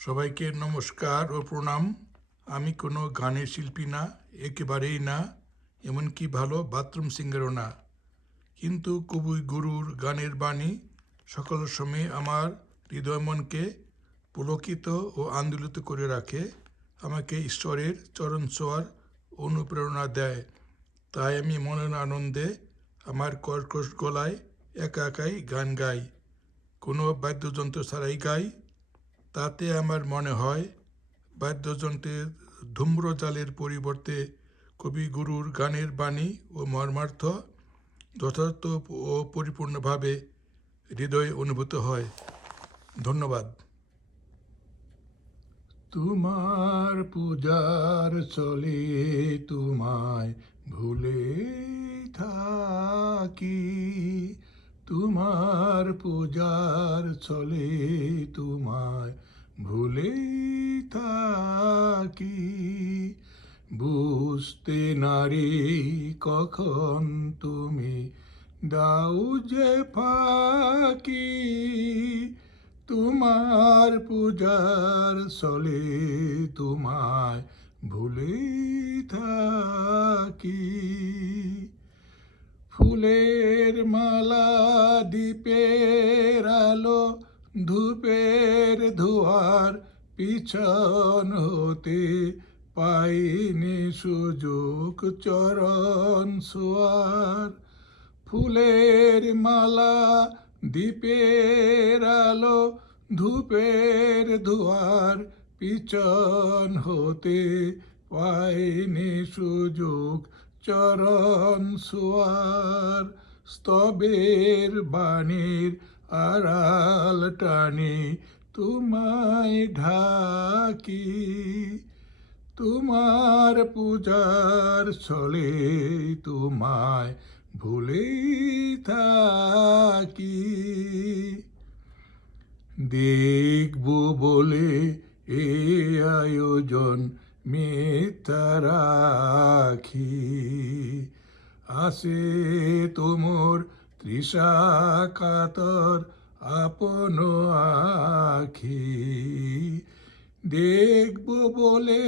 সবাইকে নমস্কার ও প্রণাম। আমি কোনো গানের শিল্পী না, একেবারেই না, এমনকি ভালো বাথরুম সিঙ্গারও না। কিন্তু কবি গুরুর গানের বাণী সকল সময় আমার হৃদয় মনকে পুলকিত ও আন্দোলিত করে রাখে, আমাকে ঈশ্বরের চরণ ছোঁয়ার অনুপ্রেরণা দেয়। তাই আমি মনের আনন্দে আমার কর্কশ গলায় একা একাই গান গাই, কোনো বাদ্যযন্ত্র ছাড়াই গাই। তাতে আমার মনে হয় বাদ্যযন্ত্রের ধূম্রজালের পরিবর্তে কবিগুরুর গানের বাণী ও মর্মার্থ যথার্থ ও পরিপূর্ণভাবে হৃদয়ে অনুভূত হয়। ধন্যবাদ। তোমার পূজার চলে তোমায় ভুলে থাকি, তোমার পূজার চলে তোমায় ভুলে থাকি। বুঝতে নারি কখন তুমি দাও যে ফাঁকি, তোমার পূজার চলে তোমায় ভুলে থাকি। ফুলের মালা দীপের আলো ধূপের ধোয়ার পিছন হতে পাইনি সুযোগ চরণ ছোঁয়ার। ফুলের মালা দীপের আলো ধূপের ধোয়ার পিছন হতে পাইনি সুযোগ চরণ ছোঁয়ার। স্তবের বাণীর আড়াল টানি তোমায় ঢাকি, তোমার পূজার ছলে তোমায় ভুলে থাকি। দেখব বলে এ আয়োজন মিথ্যা রাখি, আসে তোমর তৃষা কাতর আপন আখি। দেখব বলে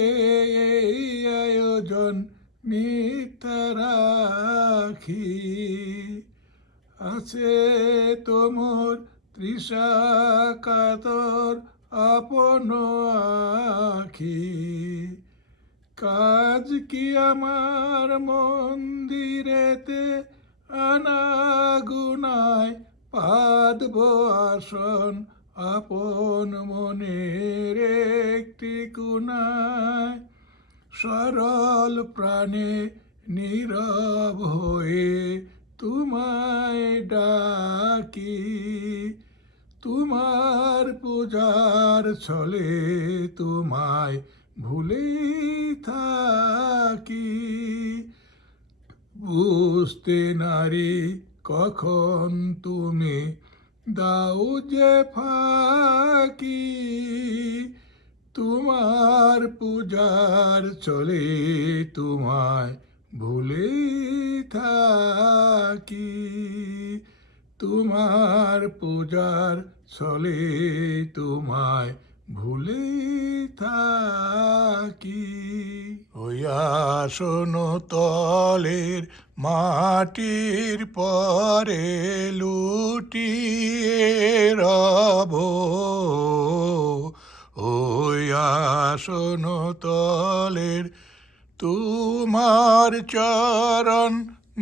এই আয়োজন মিথ্যা রাখি, আছে তোমর তৃষা কাতর আপন আখি। কাজ কি আমার মন্দিরেতে আনাগুনায় পাতব আসন আপন মনের একটি কোণায়। সরল প্রাণে নীরব হয়ে তোমায় ডাকি, তোমার পূজার ছলে তোমায় ভুলে থাকি। বুঝতে নারি কখন তুমি দাও যে ফাঁকি, তোমার পূজার চলে তোমায় ভুলে থাকি, তোমার পূজার চলে তোমায় ভুলে থাকি। ওই আসন তলের মাটির পরে লুটিয়ে রব, ওই আসন তলের তোমার চরণ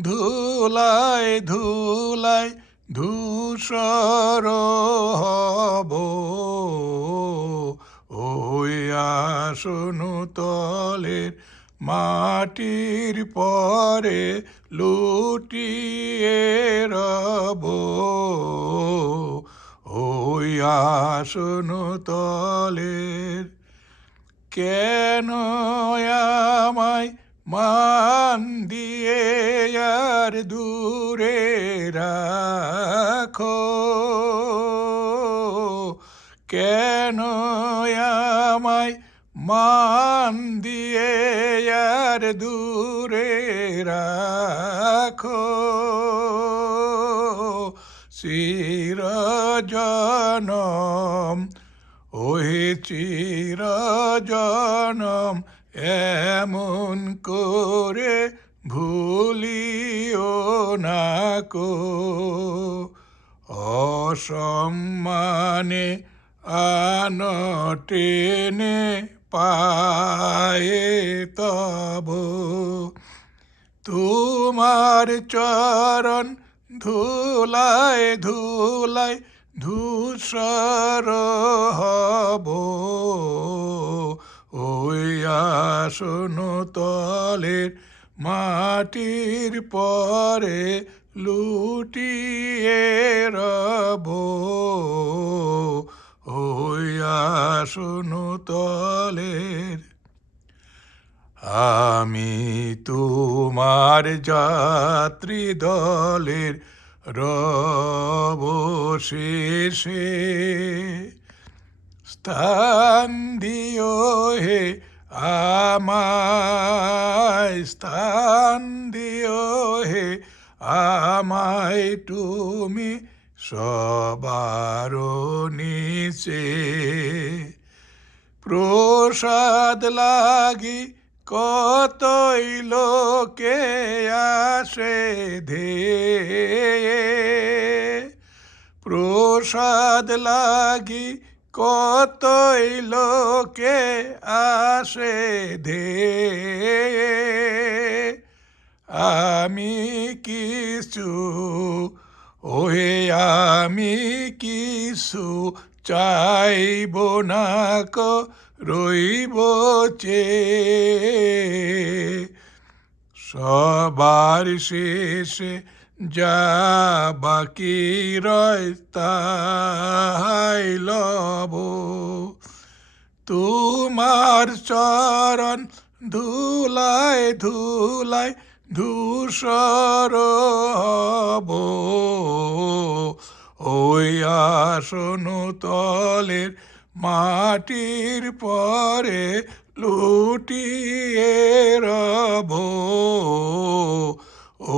ধুলায় ধুলায় ধূসর হব। ওই আসন তলের মাটির পরে লুটিয়ে রব, ওই আসন তলের। কেন আমায় মান দিয়ে আর দূরে রাখো, কেন আমায় মান দিয়ে আর দূরে রাখো। চিরজনম ওহে চিরজনম এমন করে ভুলিও না কো, অসম্মানে আনটেনে পায়ে তব, তোমার চরণ ধুলায় ধুলায় ধূসর হব, ওই আসন তলের মাটির পরে লুটিয়ে রব, ওই আসন তলের। আমি তোমার যাত্রী দলের রব শেষে, স্থান দিও হে আমায়, স্থান দিও হে আমায় তুমি সবার নিচে, প্রসাদ লাগি কতই লোকে আসে ধেয়ে, প্রসাদ লাগি কতই লোকে আসে ধেয়ে, আমি কিছু ওহে আমি কিছু চাইব না কো রইব চেয়ে, সবার শেষে যা বাকি রয় তাই লব, তোমার চরণ ধুলায় ধুলায় ধূসর হব, ওই আসন তলের মাটির পরে লুটিয়ে রব,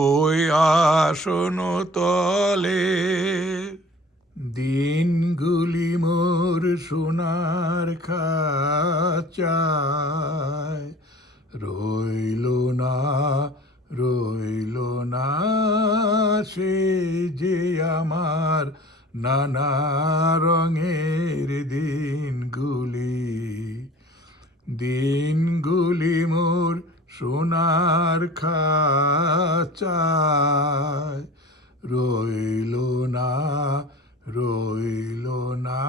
ওই আসন তলে। দিনগুলি মোর সোনার খাঁচায় রইল না, রইল না সে যে আমার নানা রঙের দিনগুলি, দিনগুলি মোর সোনার খাঁচায় রইল না, রইল না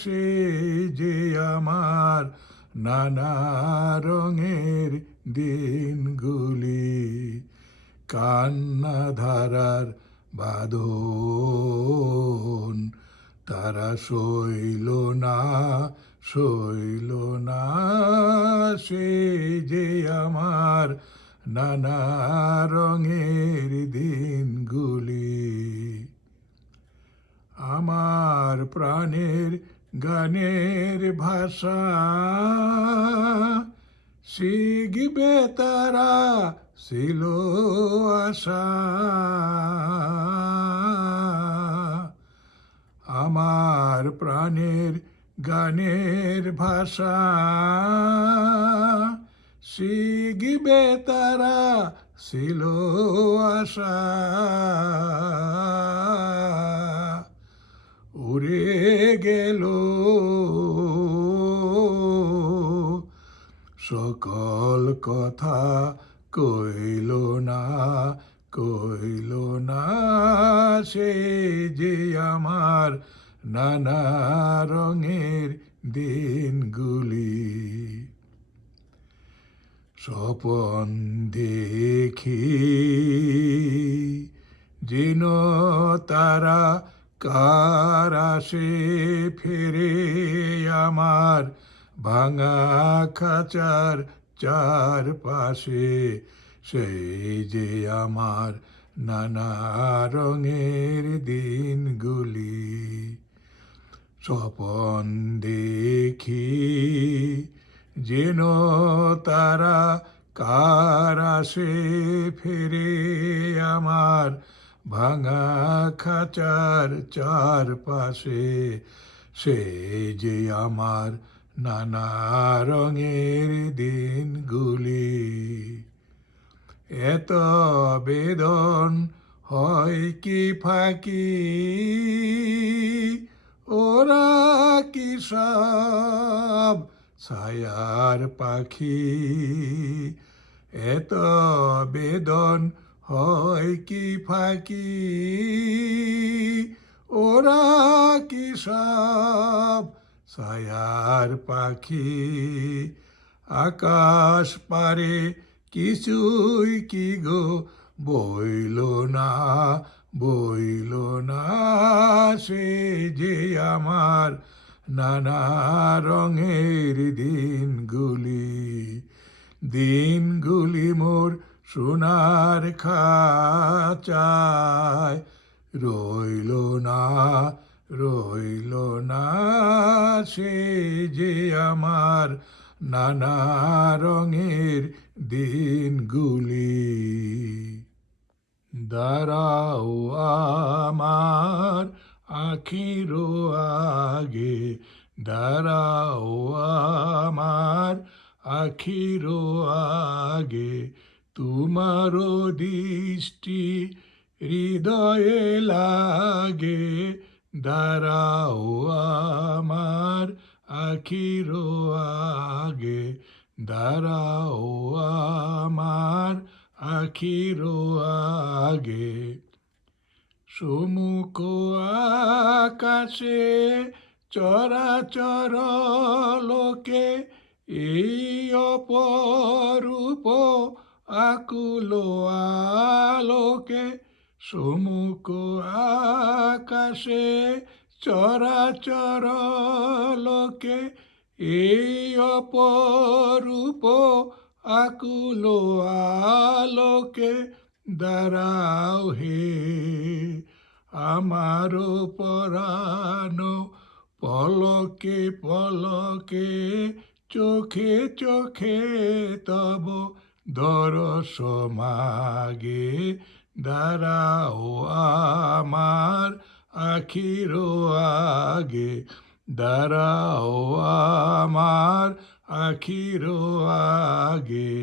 সে যে আমার নানা রঙের দিনগুলি, কান্না ধারার বাঁধন তারা সইল না, সইল না সে যে আমার নানা রঙের দিনগুলি, আমার প্রাণের গানের ভাষা শিখবে তারা ছিল আশা, আমার প্রাণের গানের ভাষা শিখবে তারা ছিল আশা, উড়ে গেল সকল কথা কইল না, কইল না সে যে আমার নানা রঙের দিনগুলি, স্বপন দেখি যেন তারা কার আসে ফেরে আমার ভাঙা খাঁচার চারপাশে, সেই যে আমার নানা রঙের দিনগুলি, স্বপন দেখি যেন তারা কার আসে ফেরে আমার ভাঙা খাঁচার চারপাশে, সে যে আমার নানা রঙের দিনগুলি, এত বেদন হয় কি ফাঁকি, ওরা কি সব ছায়ার পাখি, এত বেদন হয় কি ফাঁকি, ওরা কি সব ছায়ার পাখি, আকাশ পারে কিছুই কি গো বইল না, বইল না, সে যে আমার নানা রঙের দিনগুলি, দিনগুলি মোর সোনার খাঁচায় রইল না, রইল না, সে যে আমার নানা রঙের দিনগুলি। দাঁড়াও আমার আখির আগে, দাঁড়াও আমার আখির আগে, তোমারও দৃষ্টি হৃদয়ে লাগে, দাঁড়াও আমার আখির আগে, দাঁড়াও আমার আখির আগে, সমুখ আকাশে চরাচর লোকে এই অপরূপ আকুল আলোকে, সমুখ আকাশে চরাচর লোকে এই অপরূপ আকুল আলোকে, দাঁড়াও হে আমারও পরাণ, পলকে পলকে চোখে চোখে তব দরস মাগে, দাঁড়াও আমার আখির আগে, দাঁড়াও আমার আখির আগে,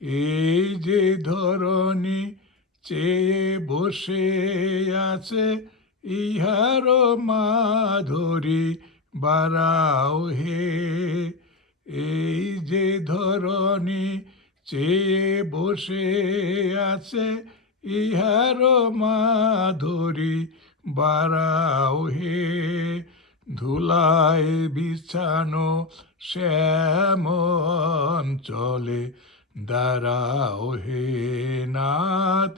এই যে ধরণী চেয়ে বসে আছে, ইহার মাধুরী বাড়াও হে, এই যে ধরণী চেয়ে বসে আছে, ইহার মাধুরী বাড়াও হে, ধুলায় বিছানো শ্যাম অঞ্চলে, দাঁড়াও হে নাথ,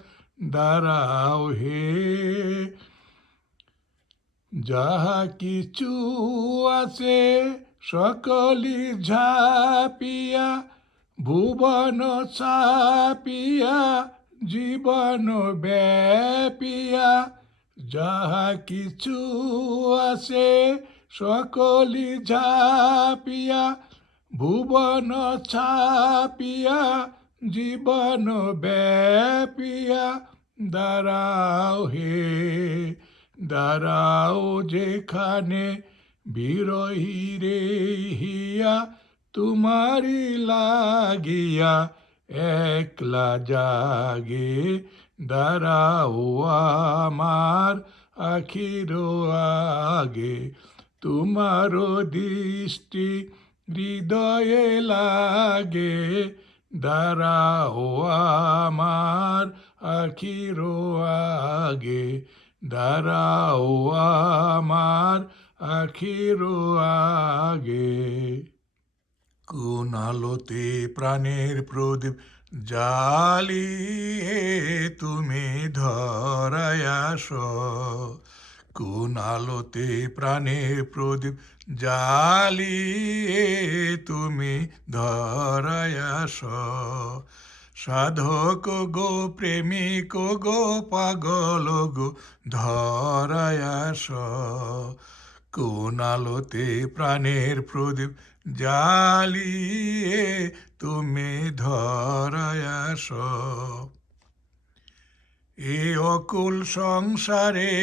দাঁড়াও হে, যাহা কিছু আছে সকলি ঝাঁপিয়া, ভুবন ছাপিয়া জীবন ব্যাপিয়া, যাহা কিছু আছে সকলি ঝাঁপিয়া, ভুবন ছাপিয়া জীবন ব্যাপিয়া, দাঁড়াও হে, দাঁড়াও যেখানে বিরহী রে হিয়া, তোমারি লাগিয়া একলা জাগে, দাঁড়াও আমার আখির আগে, তোমার দৃষ্টি হৃদয়ে লাগে, দাঁড়াও আমার আখির আগে, দাঁড়াও আমার আখির আগে। কোন আলোতে প্রাণের প্রদীপ জ্বালিয়ে তুমি ধরায় আসো, কোন আলোতে প্রাণের প্রদীপ জ্বালিয়ে তুমি ধরায় আসো, সাধক গো প্রেমিক গো পাগল গো ধরায় আসো, কোন আলোতে প্রাণের প্রদীপ জ্বালিয়ে তুমি ধরায় আসো, এ অকুল সংসারে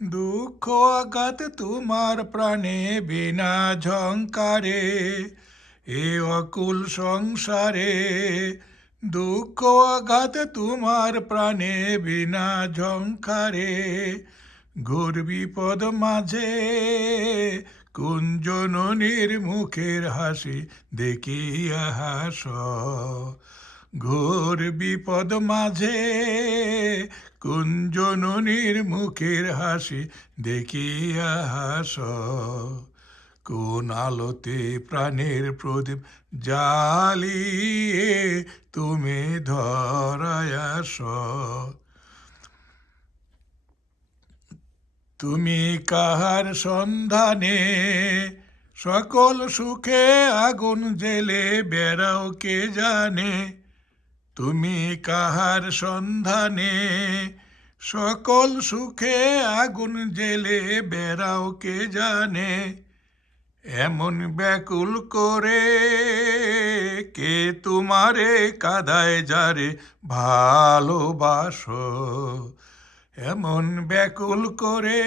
দুঃখ আঘাত তোমার প্রাণে বিনা ঝংকারে, এ অকুল সংসারে। দুঃখ আঘাত তোমার প্রাণে বিনা ঝংকারে, ঘোর বিপদ মাঝে কুঞ্জননীর মুখের হাসি দেখিয়া হাস। ঘোর বিপদ মাঝে কুঞ্জননীর মুখের হাসি দেখিয়া হাস। কোন আলোতে প্রাণের প্রদীপ জ্বালিয়ে তুমি ধরায় আস। তুমি কাহার সন্ধানে সকল সুখে আগুন জেলে বেড়াও কে জানে। তুমি কাহার সন্ধানে সকল সুখে আগুন জেলে বেড়াও কে জানে। এমন ব্যাকুল করে কে তোমারে কাঁদায় যারে ভালোবাসো। এমন ব্যাকুল করে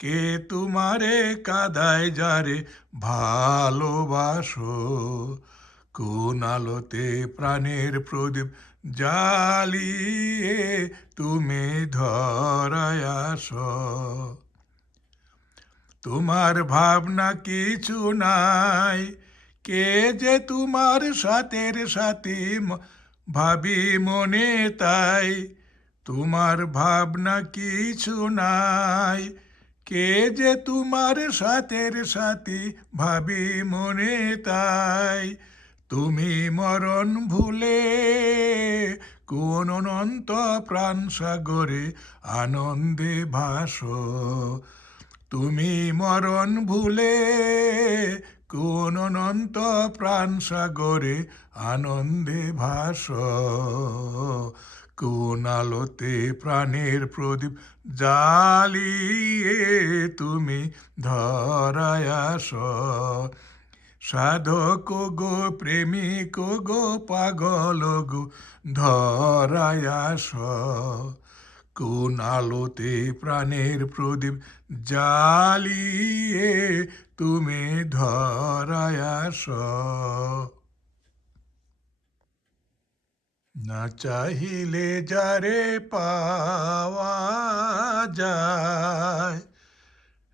কে তোমারে কাঁদায় যারে ভালোবাসো। কোন আলোতে প্রাণের প্রদীপ জ্বালিয়ে তুমি ধরায় আস। তোমার ভাবনা কিছু নাই, কে যে তোমার সাথের সাথী ভাবি মনে তাই। তোমার ভাবনা কিছু নাই, কে যে তোমার সাথের সাথী ভাবি মনে তাই। তুমি মরণ ভুলে কোন অনন্ত প্রাণ সাগরে আনন্দে ভাসো। তুমি মরণ ভুলে কোন অনন্ত প্রাণ সাগরে আনন্দে ভাসো। কোন আলোতে প্রাণের প্রদীপ জ্বালিয়ে তুমি ধরায় আস। সাধক গো প্রেমিক গো পাগল গো ধরায় আস। কোন আলোতে প্রাণের প্রদীপ জ্বালিয়ে তুমি ধরায় আস। না চাহিলে যারে পাওয়া যায়,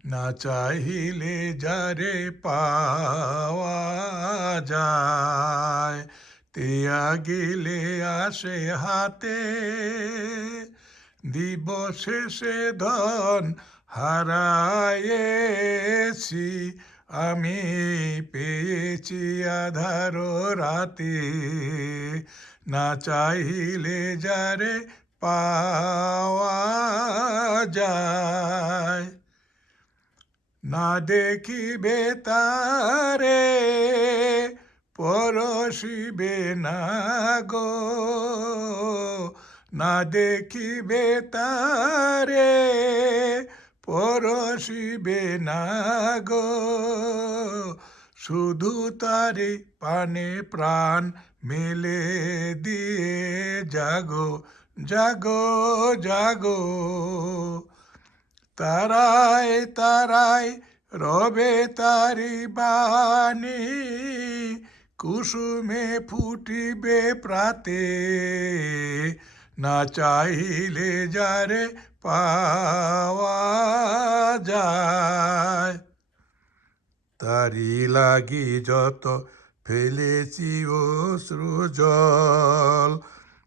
না চাহিলে যারে পাওয়া যায়, তেয়া গেলে আসে হাতে দিবশেষে ধন হারায়েছি আমি পেয়েছি আধার রাতে। না চাইলে যারে পাওয়া যায়, না দেখিবে তারে পরশিবে না গো। না দেখিবে তারে পরশিবে না গো। শুধু তারে পানে প্রাণ মেলে দিয়ে জাগো জাগো জাগো। তারায় তারায় রবে তারি বাণী, কুসুমে ফুটিবে প্রাতে। না চাইলে যারে পাওয়া যায়, তারি লাগি যত ফেলেছি অশ্রু জল।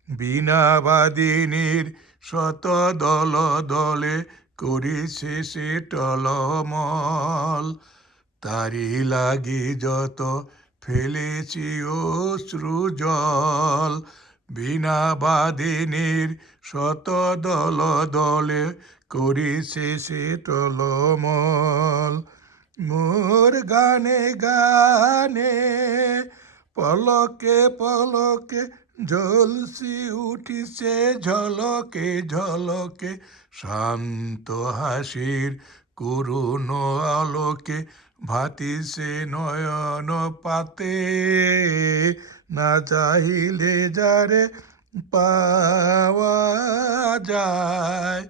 বিনা বাদিনীর শত দল দলে করিছে সে টলমল। তারি লাগি যত ফেলেছি অশ্রু জল। বিনা বাদিনীর শত দল দলে করিছে সে টলমল। মোর গানে গানে পলকে পলকে ঝলসি উঠিছে ঝলকে ঝলকে। শান্ত হাসির করুণ আলোকে ভাতিছে নয়ন পাতে। না চাহিলে যারে পাওয়া যায়,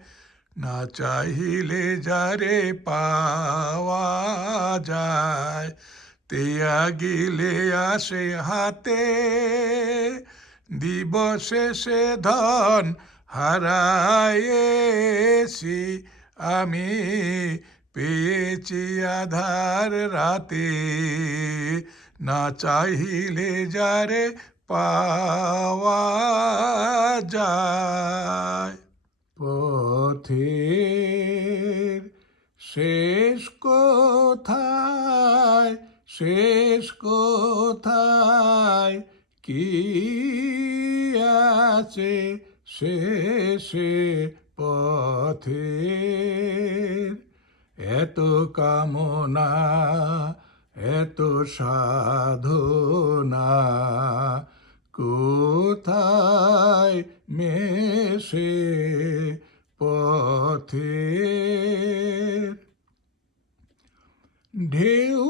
না চাহিলে যারে পাওয়া যায়, তেয়া গিলে আসে হাতে, দিবশেষে ধন হারায়েছি আমি, পেয়েছি আধার রাতে, না চাহিলে যারে পাওয়া যায়। পথের শেষ কোথায়, শেষ কোথায়, কি আছে শেষে পথের, এত কামনা এত সাধনা, কোথায় মেশে পথের, ঢেউ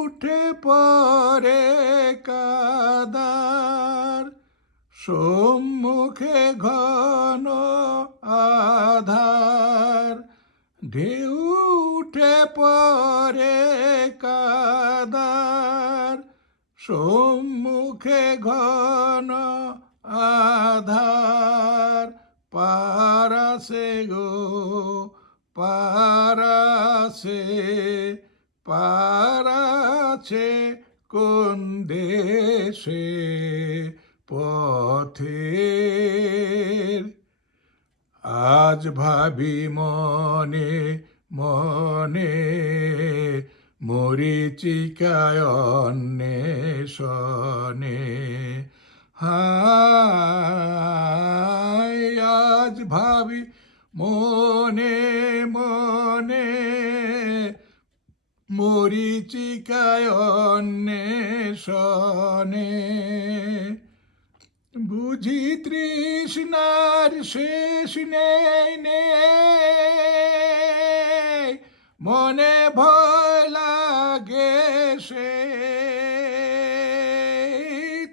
উঠে পরে কাদার, সম্মুখে ঘন আধার, ঢেউ উঠে পরে কাদার, সম্মুখে ঘন আধার, পারাসে গো পারাসে, পারাছে কোন দেশে পথের, আজ ভাবি মনে মনে, মরীচিকায় অন্বেষণে, হায় আজ ভাবি মনে মনে, মরীচিকায় অন্বেষণে, বুঝি তৃষ্ণার শেষ নেই নেই, মনে ভয় লাগে সে,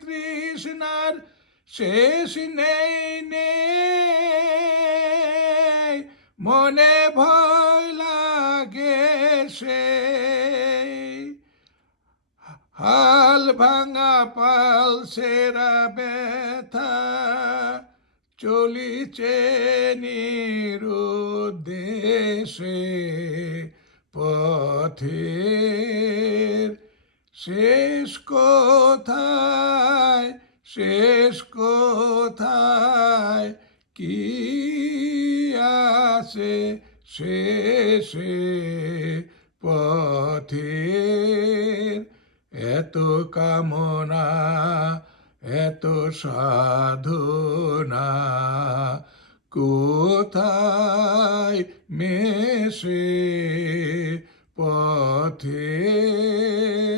তৃষ্ণার শেষ নেই নেই, মনে ভয় লাগে সে, হাল ভাঙা পাল সেরা ব্যথা, চলিছে নিরুদ্দেশে পথের, শেষ কোথায়, শেষ কোথায়, কি আছে শেষে পথের, এত কামনা এত সাধনা, কোথায় মেশে পথের,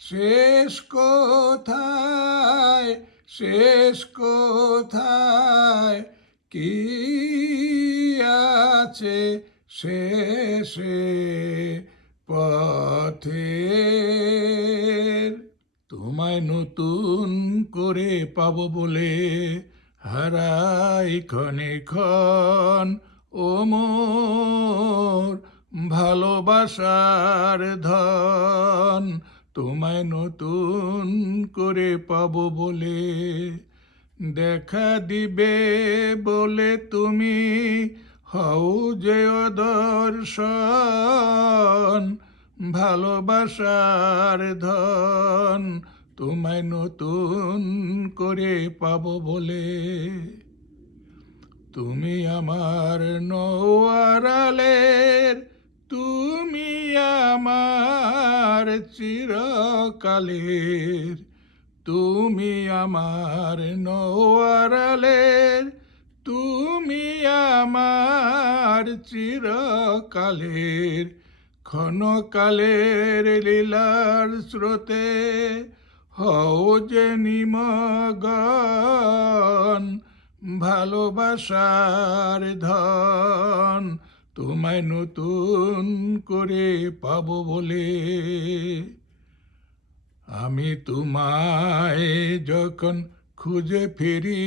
শেষ কোথায়, শেষ কোথায়, কি আছে শেষে পথের, তোমায় নতুন করে পাবো বলে হারাই ক্ষণে ক্ষণ, ও মোর ভালোবাসার ধন, তোমায় নতুন করে পাবো বলে, দেখা দিবে বলে তুমি হও যে দর্শন, ভালোবাসার ধন, তোমায় নতুন করে পাবো বলে, তুমি আমার নৌয়ারালের, তুমি আমার চিরকালের, তুমি আমার নৌয়ারালের, তুমি আমার চিরকালের, ক্ষণকালের লীলার স্রোতে হও যে নিমগ্ন, ভালোবাসার ধন, তোমায় নতুন করে পাবো বলে, আমি তোমায় যখন খুঁজে ফিরি,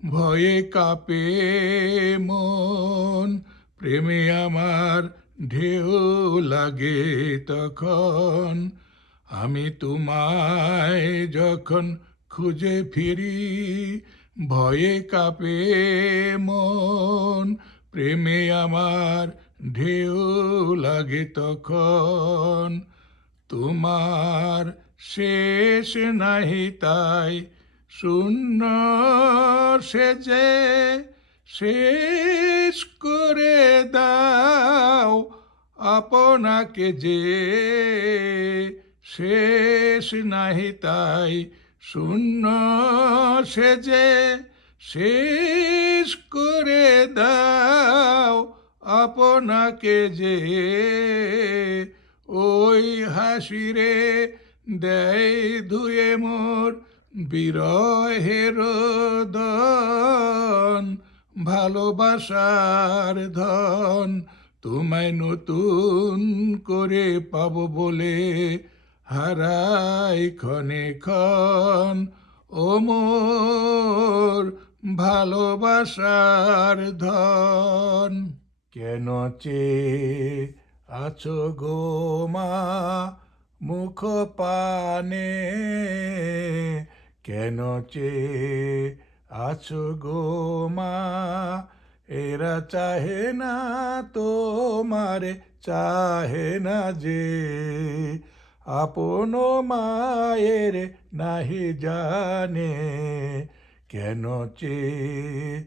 ভয়ে কাঁপে মন, প্রেমে আমার ঢেউ লাগে তখন। আমি তোমায় যখন খুঁজে ফিরি, ভয়ে কাঁপে মন, প্রেমে আমার ঢেউ লাগে তখন। তোমার শেষ নাহি তাই শূন্য সেজে শেষ করে দাও আপনাকে যে, শেষ নাহি তাই শূন্য সেজে শেষ করে দাও আপনাকে যে। ওই হাসিরে দেয় ধুয়ে মোর বিরহের দন, ভালোবাসার ধন তোমায় নতুন করে পাবো বলে হারাই ক্ষণে ক্ষণ। ও মোর ভালোবাসার ধন। কেন চেয়ে আছো গো মা মুখ পানে, কেন চেয়ে আছো গো মা, এরা চাহে না তোমারে, চাহে না যে আপন মায়ের নাহি জানে। কেন চেয়ে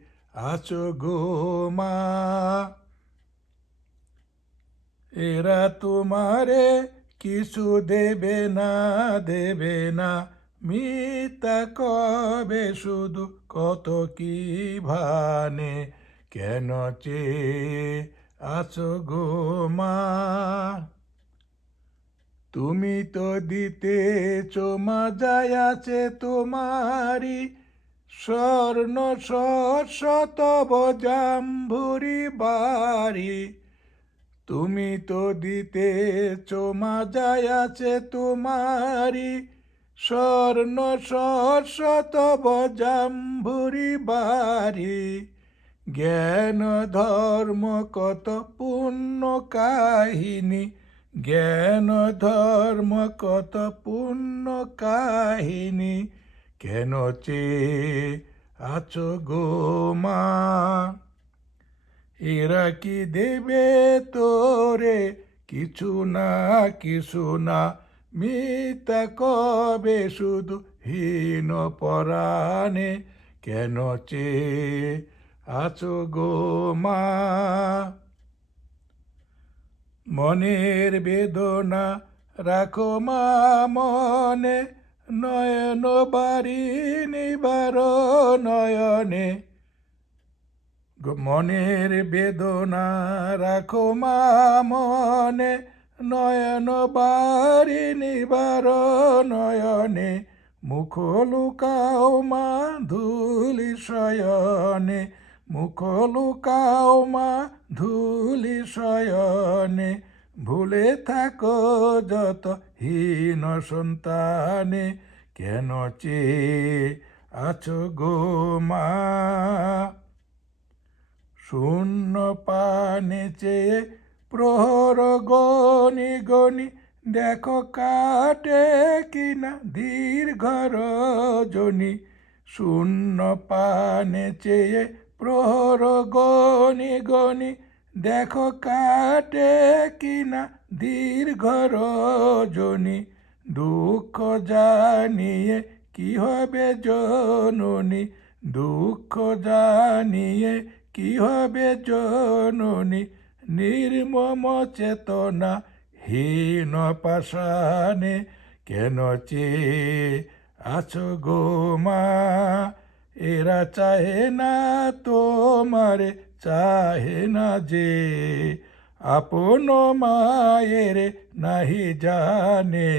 আছো গো মা, এরা তোমারে কিছু দেবে না, দেবে না, মিথ্যা কবে শুধু কত কি ভানে। কেন চেয়ে আছো গো মা, তুমি তো দিতেছ মাজায় আছে তোমারি, স্বর্ণ শত জাম্ভুরি বাড়ি। তুমি তো দিতেছ মাজায় আছে তোমারি, স্বর্ণ শত জাম্ভুরি বাড়ি। জ্ঞান ধর্ম কত পুণ্য কাহিনী, জ্ঞান ধর্ম কত পুণ্য কাহিনী। কেন চেয়ে আছো গো মা, এরা কি দেবে তোরে কিছু না, কিছু না, মিথ্যা কবে শুধু হীন পরাণে। কেন চেয়ে আছো গো মা, মনের বেদনা রাখো মা মনে, নয়ন বাড়ি নিবার নয়নে। মনের বেদনা রাখো মা মনে, নয়ন বাড়ি নিবার নয়নে। মুখ লুকাও মা ধুলি শয়নে, মুখ লুকাও মা ধুলি শয়নে। ভুলে থাকো যত হীন সন্তানে, কেন চেয়ে আছো গো মা। শূন্য পানে চেয়ে প্রহর গনি গনি, দেখো কাটে কিনা দীর্ঘ রজনী। শূন্য পানে চেয়ে প্রহর গনি গনি, দেখো কাটে কিনা দীর্ঘ রজনী। দুঃখ জানিয়ে কি হবে জননী, দুঃখ জানিয়ে কি হবে জননী। নির্মম চেতনা হীন পাষাণে, কেন চেয়ে আছো গো মা, এরা চাহে না তোমারে, চাহে না যে আপন মায়ের নাহি জানে।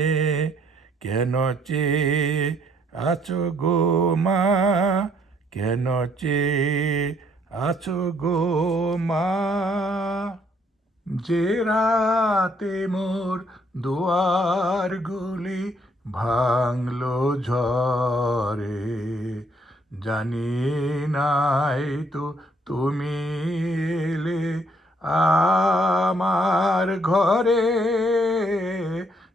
কেন চেয়ে আছো গো মা, কেন চেয়ে আছো গো মা। যে রাতে মোর দুয়ারগুলি ভাঙলো ঝড়ে, জানি নাই তো তুমি এলে আমার ঘরে,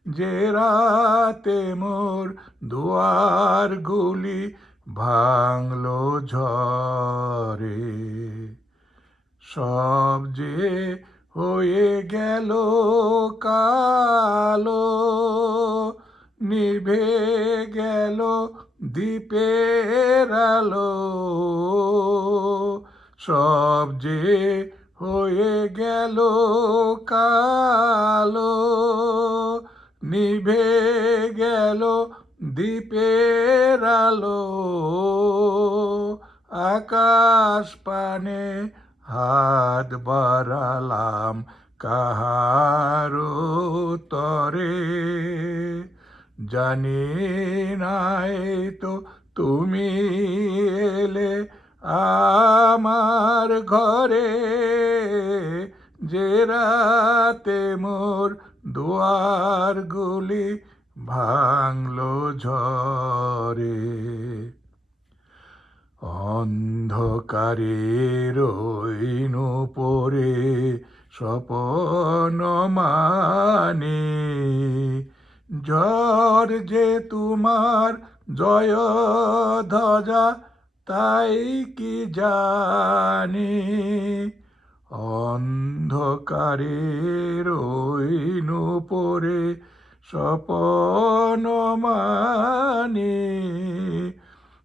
যে রাতে মোর দুয়ারগুলি ভাঙলো ঝড়ে। সব যে হয়ে গেল কালো, নিভে গেল দ্বীপের আলো। সব যে হয়ে গেল কালো, নিভে গেল দ্বীপের আলো। আকাশ পানে হাত বাড়ালাম কাহারো তরে, জানি নাই তো তুমি এলে আমার ঘরে, যে রাতে মোর দুয়ারগুলি ভাঙলো ঝড়ে। অন্ধকারের রইনু পরে স্বপন মানে, ঝড় যে তোমার জয় ধ্বজা তাই কি জানি। অন্ধকারের রইনু পরে স্বপন মানে,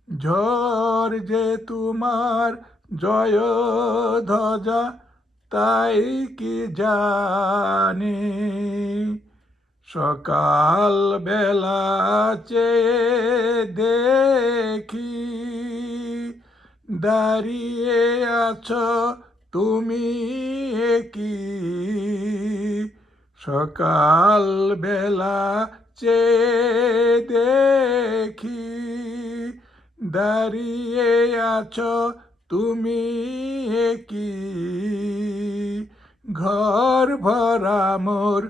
ঝড় যে তোমার জয় ধ্বজা তাই কি জানি। সকাল বেলা চেয়ে দেখি, দাঁড়িয়ে আছো তুমি কি। সকাল বেলা চেয়ে দেখি, দাঁড়িয়ে আছো তুমি কি। ঘর ভরা মোর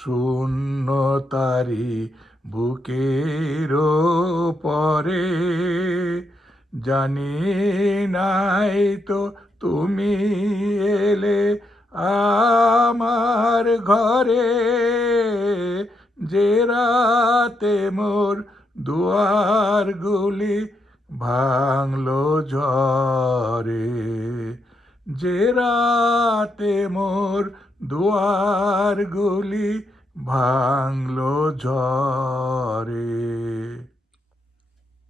শূন্য তারি বুকের পরে, জানি নাই তো তুমি এলে আমার ঘরে, যে রাতে মোর দুয়ারগুলি ভাঙলো ঝড়ে। যে রাতে মোর দুয়ারগুলি ভাঙলো ঝড়ে।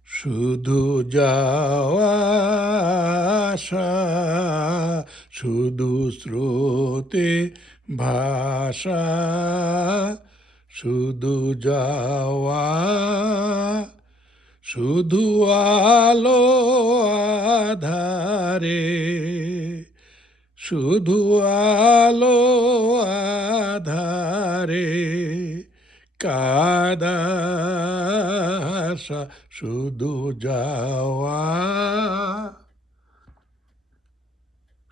শুধু যাওয়া আসা, শুধু স্রোতে ভাষা, শুধু যাওয়া, শুধু আলো আধারে, শুধু আলো আধারে, কাদা আসা, শুধু যাওয়া।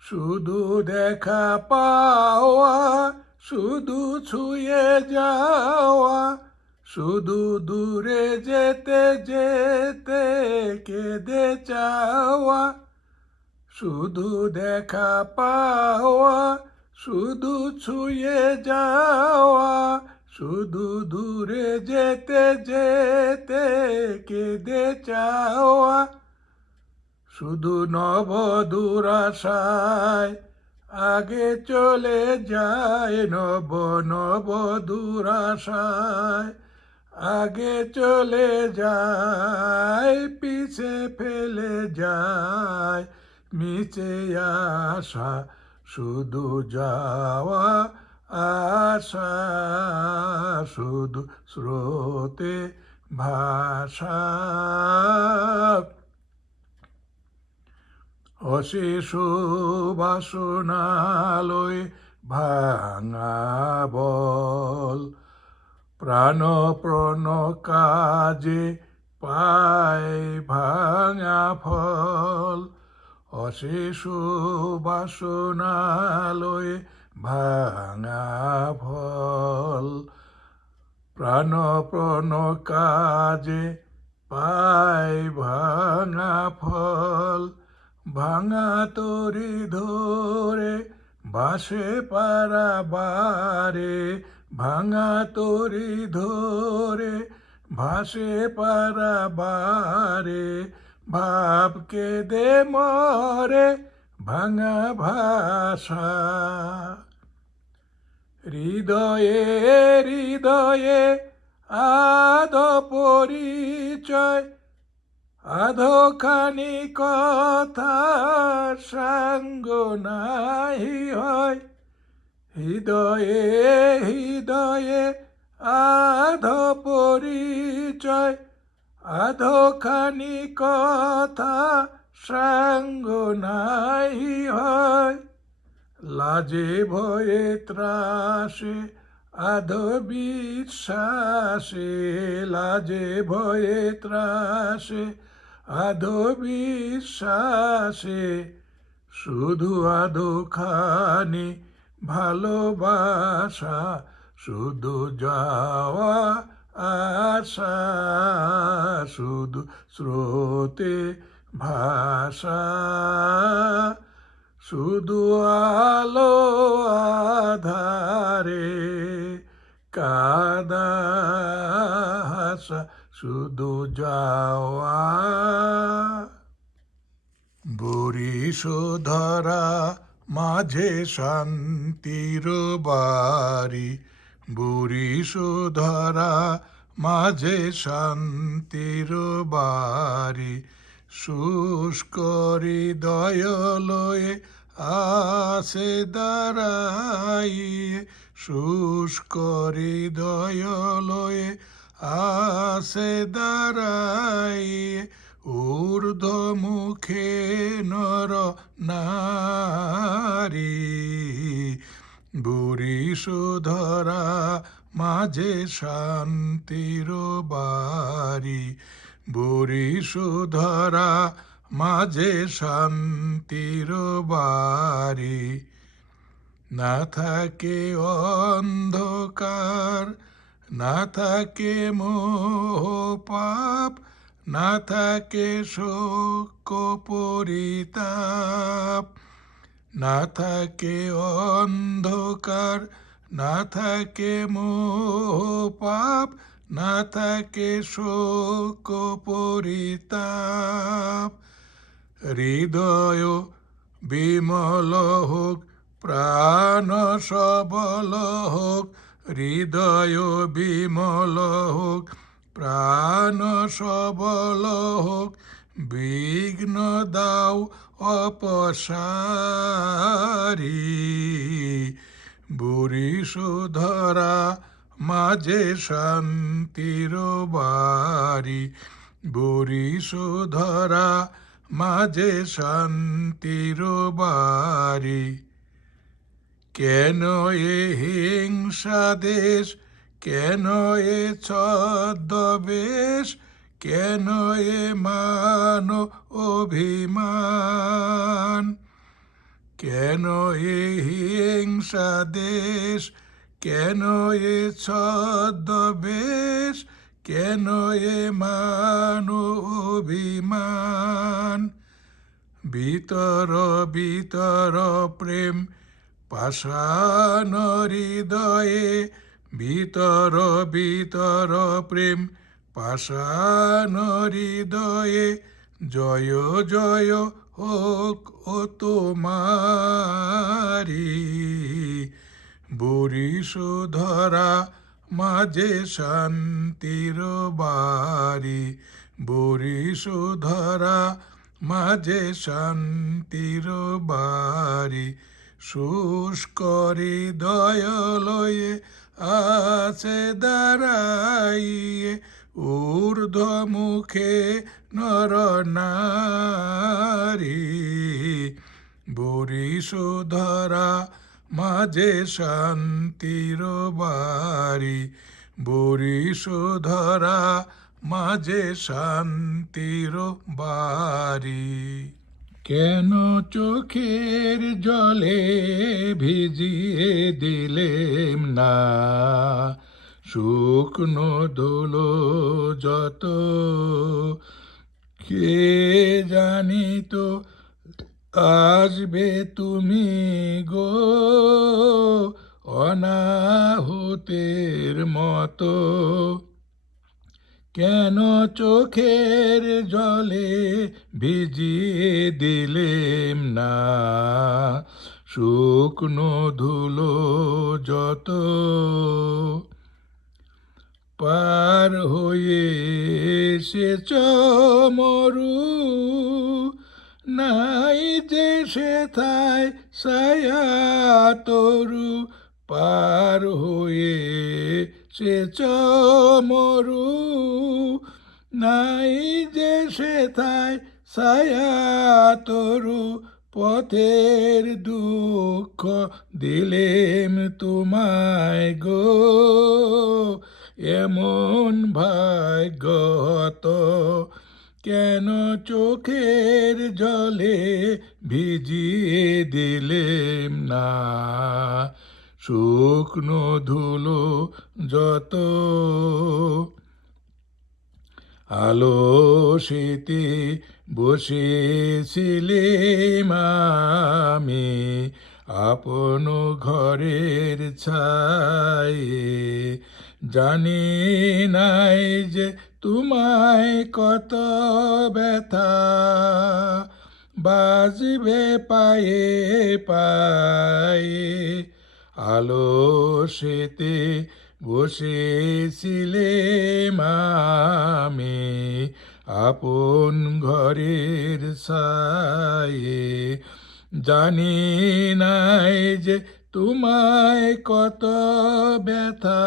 শুধু দেখা পাওয়া, শুধু ছুঁয়ে যাওয়া, শুধু দূরে যেতে যেতে কেঁদে চাওয়া। শুধু দেখা পাওয়া, শুধু ছুঁয়ে যাওয়া, শুধু দূরে যেতে যেতে কেঁদে চাওয়া। শুধু নবদূর আশায় আগে চলে যায়, নবদূর আশায় আগে চলে যায়, পিছে ফেলে যায় মিছে আশা। শুধু যাওয়া আশা, শুধু স্রোতে ভাষা। অশেষ বাসনালয় ভাঙা বল, প্রাণপণ কাজে পায় ভাঙা ফল। অশেষ বাসনালয় ভাঙা ফল, প্রাণপণ কাজে পাই ভাঙা ফল, ভাঙা তরি ধরে বাসে পারাবারে, ভাঙা তরি ধরে ভাসে পারাবারে, ভাব কেঁদে মরে ভাঙা ভাষা। হৃদয়ে হৃদয়ে আধো পরিচয়, আধোখানি কথা সাঙ্গ নাহি হয়। হৃদয়ে হৃদয়ে আধো পরিচয়, আধোখানি কথা সাঙ্গ নাহি হয়। লাজে ভয়ে ত্রাসে আধো বিশ্বাসে, লাজে ভয়ে ত্রাসে আধো বিশ্বাসে, শুধু আধোখানি ভালোবাসা, শুধু যাওয়া আশা, শুধু স্রোতে ভাষা, শুধু আলো আধারে কাদা হাসা, শুধু যাওয়া। বরিশ ধরা মাঝে শান্তির বাড়ি, বরিশ ধরা মাঝে শান্তির বাড়ি, শুষ্ক হৃদয় লয়ে আসে দাঁড়াইয়ে, শুষ্ক হৃদয় লয়ে আসে দাঁড়াইয়ে, ঊর্ধ্ব মুখে নর নারী। বরিশ ধরা মাঝে শান্তির বাড়ি, বরিশ ধরা মাঝে শান্তির বাড়ি। না থাকে অন্ধকার, না থাকে মোহ পাপ, না থাকে শোক পরিতাপ। না থাকে অন্ধকার, না থাকে মোহ পাপ, না থাকে শোক পরিতাপ। হৃদয় বিমল হোক, প্রাণ সবল হোক, হৃদয় বিমল হোক, প্রাণ সবল হোক, বিঘ্ন দাও অপসারি। বরিশ ধরা মাঝে শান্তির বাড়ি, বরিশ ধরা মাঝে শান্তির বাড়ি। কেন এ হিংসা দেশ, কেন এ ছদ্মবেশ, কেন এ মান অভিমান। কেন এ হিংসা দেশ, কেন এ ছদ্মবেশ, কেন এ মান অভিমান। ভিতর ভিতর প্রেম পাষাণ হৃদয়ে, ভিতর ভিতর প্রেম পাষাণ হৃদয়ে, জয় জয় হোক ও তোমারি। বরিশ ধরা মাঝে শান্তির বাড়ি, বরিশ ধরা মাঝে শান্তির বাড়ি। শুষ্ক হৃদয় লয়ে আছে দাঁড়াইয়ে, ঊর্ধ্ব মুখে নর নারী। বরিশ ধরা মাঝে শান্তির বাড়ি, বরিশ ধরা মাঝে শান্তির বাড়ি। কেন চোখের জলে ভিজিয়ে দিলেম না শুকনো ধুলো যত, কে জানি তো আসবে তুমি গো অনাহুতের মতো, কেন চোখের জলে ভিজিয়ে দিলেম না শুকনো ধুলো যত, পার হয়ে এসেছ মরু, নাই যে সেথায় ছায়া তরু, পার হয়ে এসেছ মরু, নাই যে সেথায় ছায়া তরু, পথের দুঃখ দিলেম তোমায় গো এমন ভাগ্য হতো, কেন চোখের জলে ভিজিয়ে দিলেম না শুকনো ধুলো যত, আলসেতে বসেছিলেম আমি আপন ঘরের ছায়ে, জানি নাই যে তোমায় কত ব্যথা বাজবে পায়ে পায়ে, আলসেতে বসেছিলেম আমি আপন ঘরের ছায়ে, জানি নাই যে তোমায় কত ব্যথা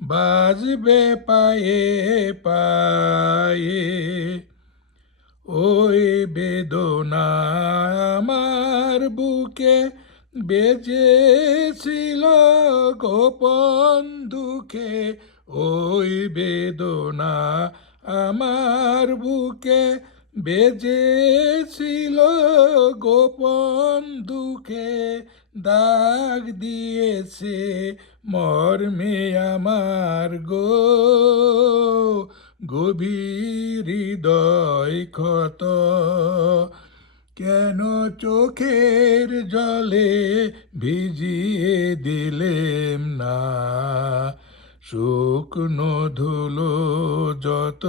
বাজবে পায়ে পায়ে, ওই বেদনা আমার বুকে বেজেছিল গোপন দুঃখে, ওই বেদনা আমার বুকে বেজেছিল গোপন দুঃখে, দাগ দিয়েছে মর্মে আমার গো গভীর হৃদয় ক্ষত, কেন চোখের জলে ভিজিয়ে দিলেম না শুকনো ধুলো যত,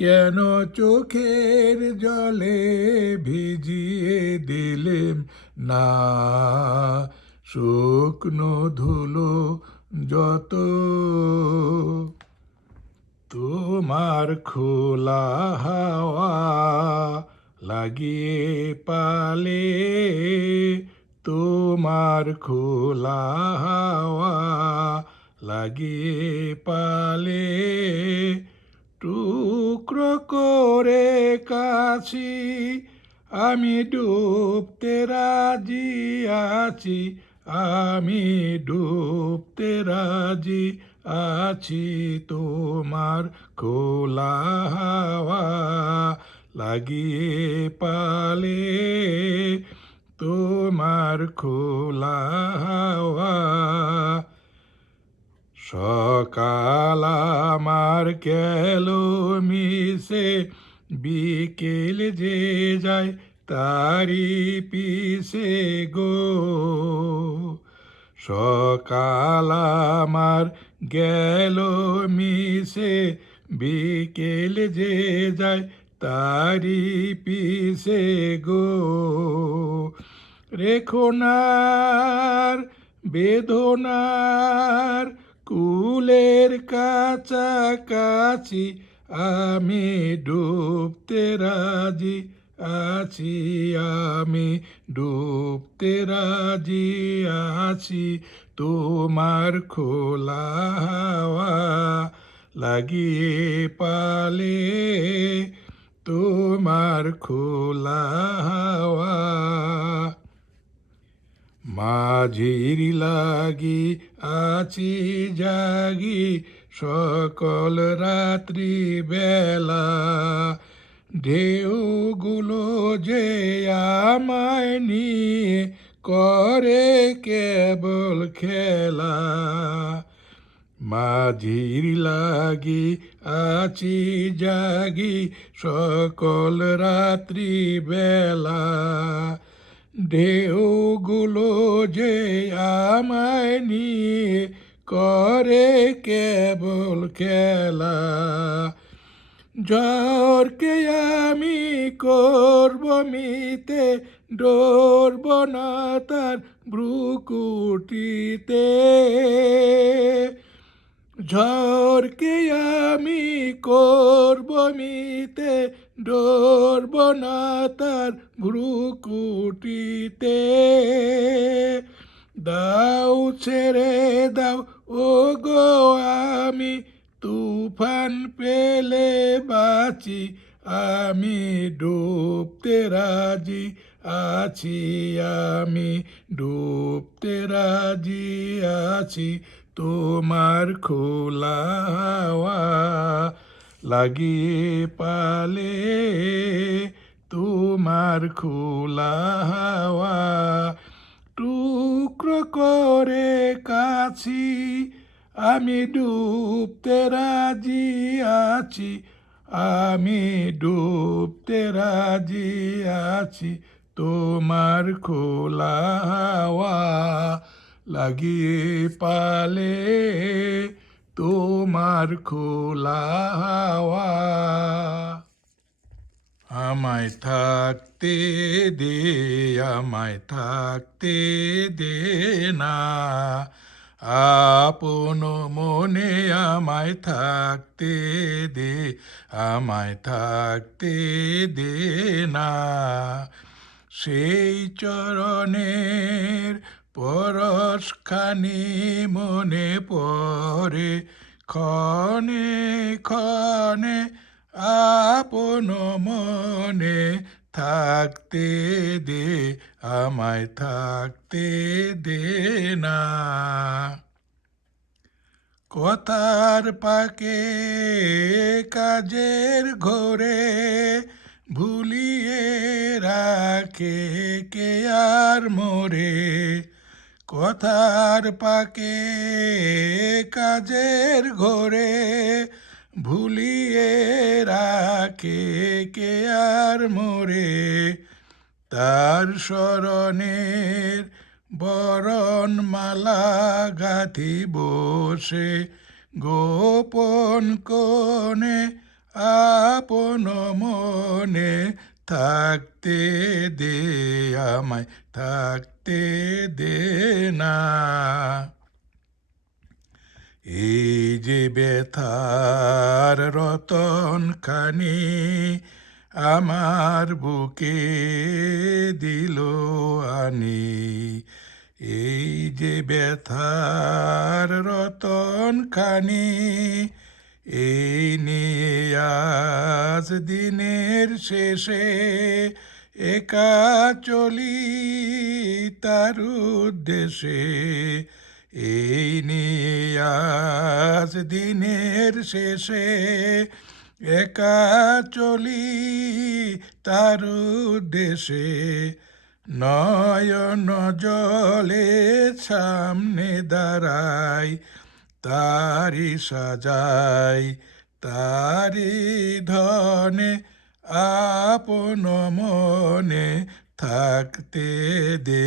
কেন চোখের জলে ভিজিয়ে দিলেম না শুকনো ধুলো যত, তোমার খোলা হাওয়া লাগিয়ে পালে, তোমার খোলা হাওয়া লাগিয়ে পালে, টুকরো করে কাছি আমি ডুবতে রাজি আছি, আমি ডুবতে রাজি আছি, তোমার খোলা হাওয়া লাগিয়ে পালে, তোমার খোলা হাওয়া, সকাল আমার গেল মিশে, বিকেল যে যায় তারি পিছে গো, সকাল আমার গেল মিশে, বিকেল যে যায় তারি পিছে গো, রেখো নার বেদনার কুলের কাছাকাছি, আমি ডুবতে রাজি আছি, আমি ডুবতে রাজি আছি, তোমার খোলা হাওয়া লাগিয়ে পালে, তোমার খোলা হাওয়া, মাঝির লাগি আছি জাগি সকল রাত্রি বেলা, ঢেউগুলো যে আমায় নিয়ে করে কেবল খেলা। মাঝির লাগি আছি জাগি সকল রাত্রি বেলা। ঢেউগুলো যে আমায় নিয়ে করে কেবল খেলা। ঝড়কে আমি করব মিতে, ডরব না তার ভ্রুকুটিতে। ঝড়কে আমি করব মিতে, ডরব না তার ভ্রুকুটিতে। দাও ছেড়ে দাও ও গো আমি তুফান পেলে বাঁচি। আমি ডুবতে রাজি আছি, আমি ডুবতে রাজি আছি। তোমার খোলা হাওয়া লাগিয়ে পালে, তোমার খোলা হাওয়া টুকরো করে কাছি। আমি ডুবতে রাজি আছি, আমি ডুবতে রাজি আছি। তোমার খোলা হাওয়া লাগিয়ে পালে, তোমার খোলা হাওয়া। আমায় থাকতে দে, আমায় থাকতে দে না, আপন মনে আমায় থাকতে দে, আমায় থাকতে দে না। সেই চরণের পরশখানি মনে পড়ে ক্ষণে ক্ষণে, আপন মনে থাকতে দে, আমায় থাকতে দে না। কথার পাকে কাজের ঘরে ভুলিয়ে রাখে কে আর মোরে। কথার পাকে কাজের ঘরে ভুলিয়ে রাখে কে আর মোরে। তার স্মরণের বরণমালা গাঁথি বসে গোপন কোণে, আপন মনে থাকতে দে, আমায় থাকতে দে না। এই যে ব্যথার রতন খানি আমার বুকে দিল আনি। এই যে ব্যথার রতন খানি, এই নিয়ে আজ দিনের শেষে একা চলি তার উদ্দেশে। এই নিয়ে আজ দিনের শেষে একা চলি তার উদ্দেশে। নয়ন জলে সামনে দাঁড়াই, তারি সাজাই, তারি ধনে আপন মনে থাকতে দে,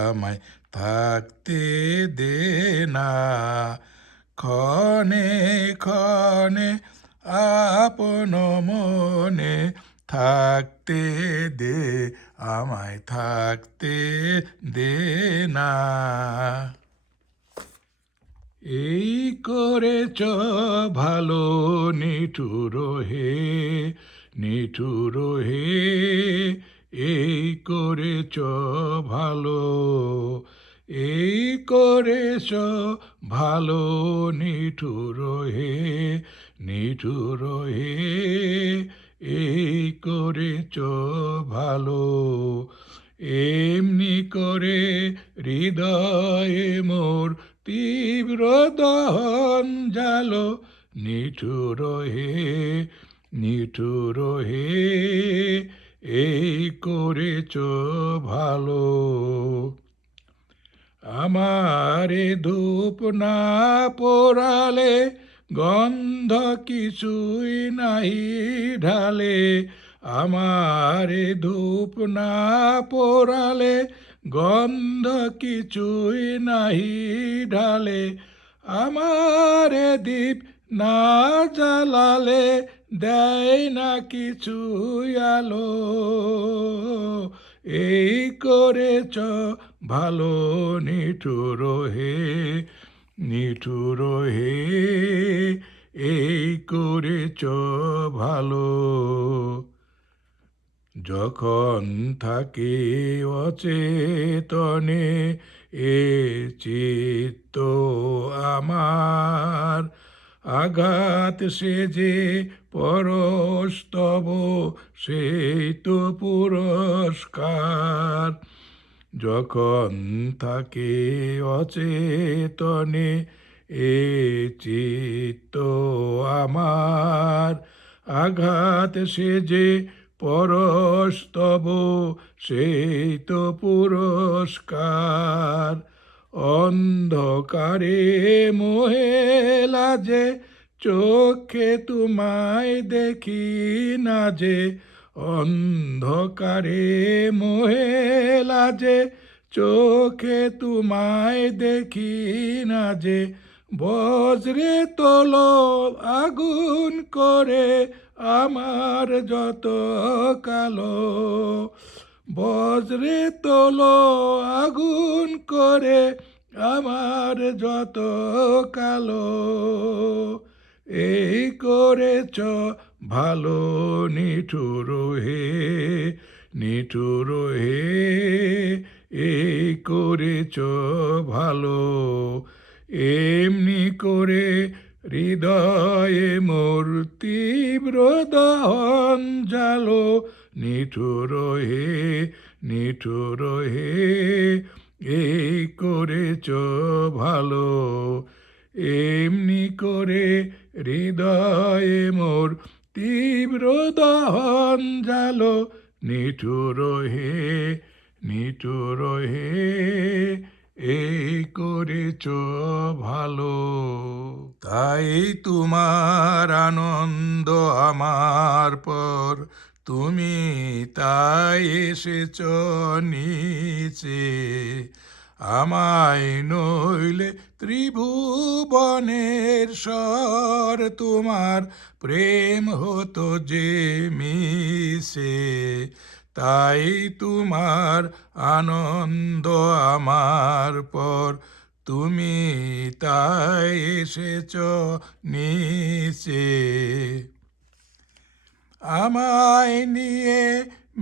আমায় থাকতে দে না। ক্ষণে ক্ষণে আপন মনে থাকতে দে, আমায় থাকতে দে না। এই করেছ ভালো নিঠুর হে, নিঠুর হে, এই করেছ ভালো। এই করেছ ভালো নিঠুর হে, নিঠুর হে, এই করেছ ভালো। এমনি করে হৃদয়ে মোর তীব্র দহন জালো, নিঠুর হে, নিঠুর হে, এই করেছ ভালো। আমারে ধূপ না পোড়ালে গন্ধ কিছুই নাই ঢালে, আমারে ধূপ না পোড়ালে গন্ধ কিছুই নাহি ঢালে, আমারে দীপ না জ্বালালে দেয় না কিছু আলো, এই করেছ ভালো নিঠুর হে, নিঠুর হে, এই করেছ ভালো। যখন থাকে অচেতনে এ চিত্ত আমার, আঘাত সেজে পরস্তব সেই তো পুরস্কার। যখন থাকে অচেতনে এ চিত্ত আমার, আঘাত সেজে পরস্তব সেই তো পুরস্কার। অন্ধকারে মোহে লাজে চোখে তোমায় দেখি না যে, অন্ধকারে মোহে লাজে চোখে তোমায় দেখি না যে, বজ্রে তোলো আগুন করে আমার যত কালো, বজ্রে তোলো আগুন করে আমার যত কালো, এই করেছ ভালো নিঠুর হে, নিঠুর হে, এই করেছ ভালো। এমনি করে হৃদয়ে মোর তীব্র দহন জালো, নিঠুর হে, নিঠুর হে, এই করেছ ভালো। এমনি করে হৃদয়ে মোর তীব্র দহন জালো, নিঠুর হে, নিঠুর হে, এই করেছ ভালো। তাই তোমার আনন্দ আমার পর, তুমি তাই এসেছ নিচে, আমায় নইলে ত্রিভুবনের স্বর তোমার প্রেম হতো যে মিশে। তাই তোমার আনন্দ আমার পর, তুমি তাই এসেছ নিচে। আমায় নিয়ে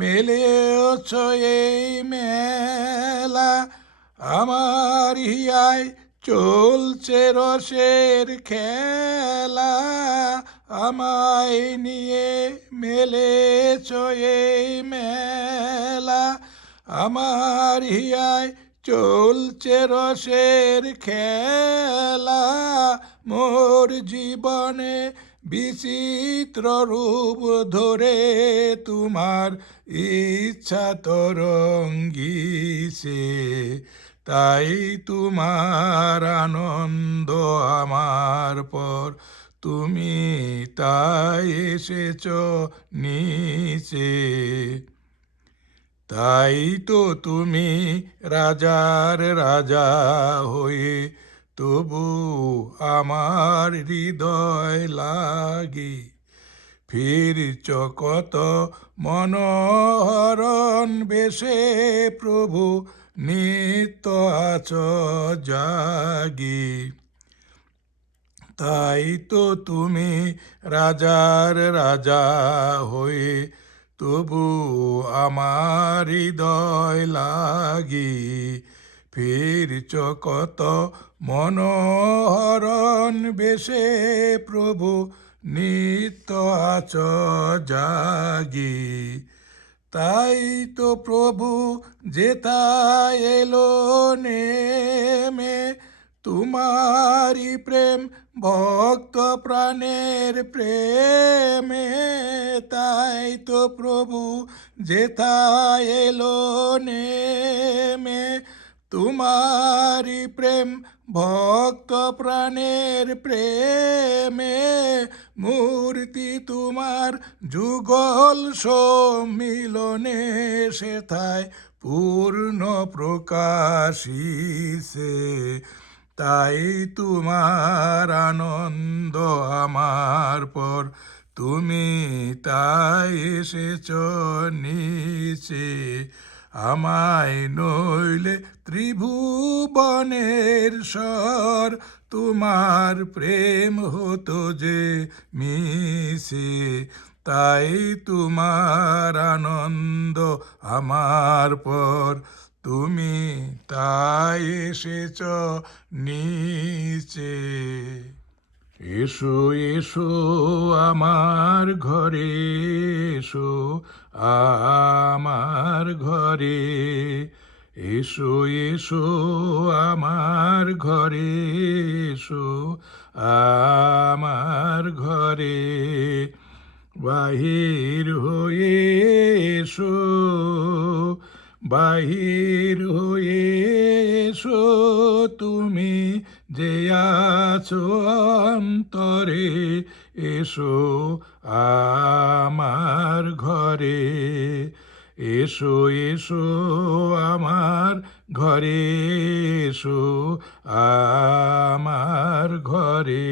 মেলেছ এই মেলা, আমার হিয়ায় চলছে রসের খেলা, আমায় নিয়ে মেলেছ এই মেলা, আমার হিয়ায় চলছে রসের খেলা, মোর জীবনে বিচিত্র রূপ ধরে তোমার ইচ্ছা তরঙ্গিছে। তাই তোমার আনন্দ আমার পর, তুমি তাই এসেছ নিচে। তাই তো তুমি রাজার রাজা হয়ে তবু আমার হৃদয় লাগি, ফিরছ কত মনোহরণ বেশে প্রভু, নিত্য আছ জাগি। তাই তো তুমি রাজার রাজা হয়ে তবু আমার হৃদয় লাগি, ফিরছ কত মনোহরণ বেশে প্রভু, নিত্য আছ জাগি। তাই তো প্রভু যেথায় এলো নেমে, তোমারি প্রেম ভক্ত প্রাণের প্রেমে। তাই তো প্রভু যেথায় এলো নেমে, তোমারি প্রেম ভক্ত প্রাণের প্রেমে মূর্তি তোমার যুগল সম্মিলনে সেথায় পূর্ণ প্রকাশিছে তাই তোমার আনন্দ আমার পর তুমি তাই এসেছ নিচে আমায় নইলে ত্রিভুবনের স্বর তোমার প্রেম হতো যে মিশে তাই তোমার আনন্দ আমার পর তুমি তাই এসেছ নিচে এসো এসো আমার ঘরে এসো আমার ঘরে এসো এসো আমার ঘরে এসো আমার ঘরে বাহির হয়ে এসো বাহির হয়ে এসো তুমি যে আছো অন্তরে এসো আমার ঘরে এসো এসো আমার ঘরে এসো আমার ঘরে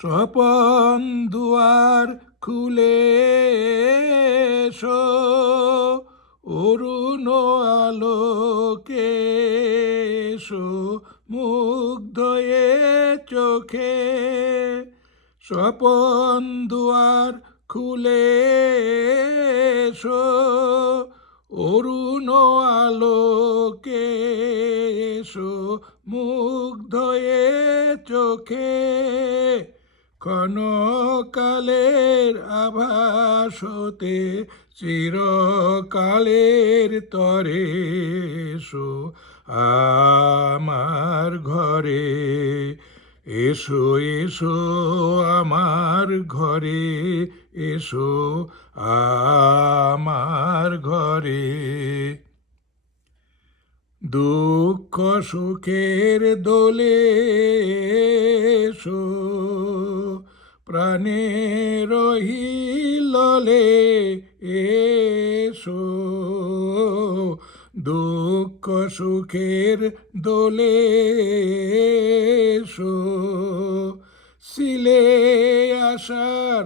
স্বপন দুয়ার খুলে এসো অরুণ আলোকে এসো মুগ্ধ এ চোখে স্বপন দুয়ার খুলে এসো অরুণ আলোকে এসো মুগ্ধ এ চোখে ক্ষণকালের আভাস হতে চিরকালের তরে এসো আমার ঘরে এসো এসো আমার ঘরে এসো আমার ঘরে দুঃখ সুখের দোলে এসো প্রাণের হিললে এসো দুঃখ সুখের দোলে এসো সিলে আশার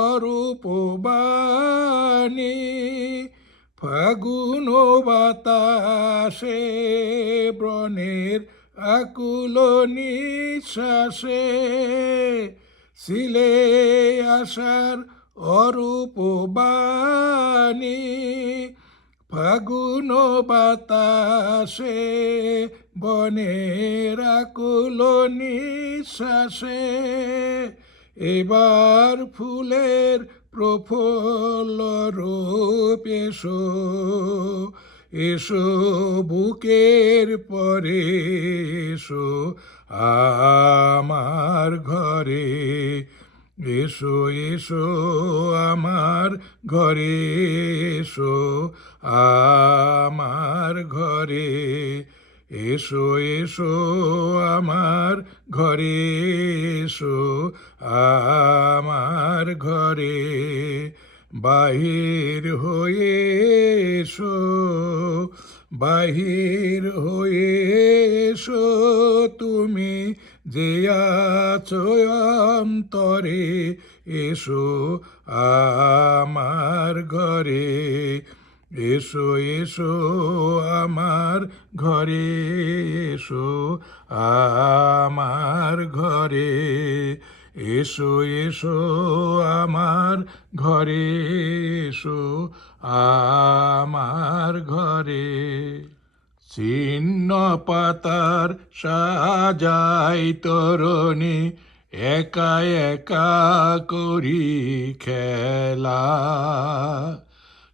অরূপ বাণী ফাগুন বাতাসে ব্রণের আকুল নিঃশ্বাসে সিলে আশার অরূপ বাণী ফাগুন বাতাসে বনের আকুল নিঃশ্বাসে এবার ফুলের প্রফুল্ল রূপ এসো এসো বুকের পরে এসো আমার ঘরে এসো এসো আমার ঘরে এসো আমার ঘরে এসো এসো আমার ঘরে এসো আমার ঘরে বাহির হয়ে এসো বাহির হয়ে এসো তুমি যে আছো অন্তরে এসো আমার ঘরে এসো এসো আমার ঘরে এসো আমার ঘরে এসো এসো আমার ঘরে এসো আমার ঘরে ছিন্ন পাতার সাজাই তরণী একা একা করি খেলা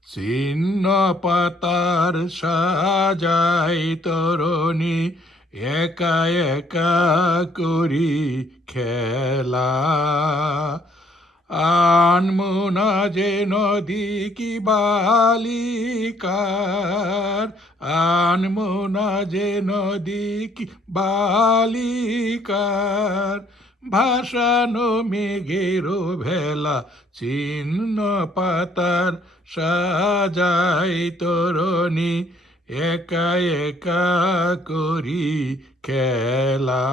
ছিন্ন পাতার সাজাই তরণী একা একা করি খেলা আনমো না যে নদী কি বালিকার, আনমো না যে নদী কি বালিকার, ভাসানো মেঘেরও ভেলা ছিন্ন পাতার, সাজাই তরণী একা একা করি খেলা।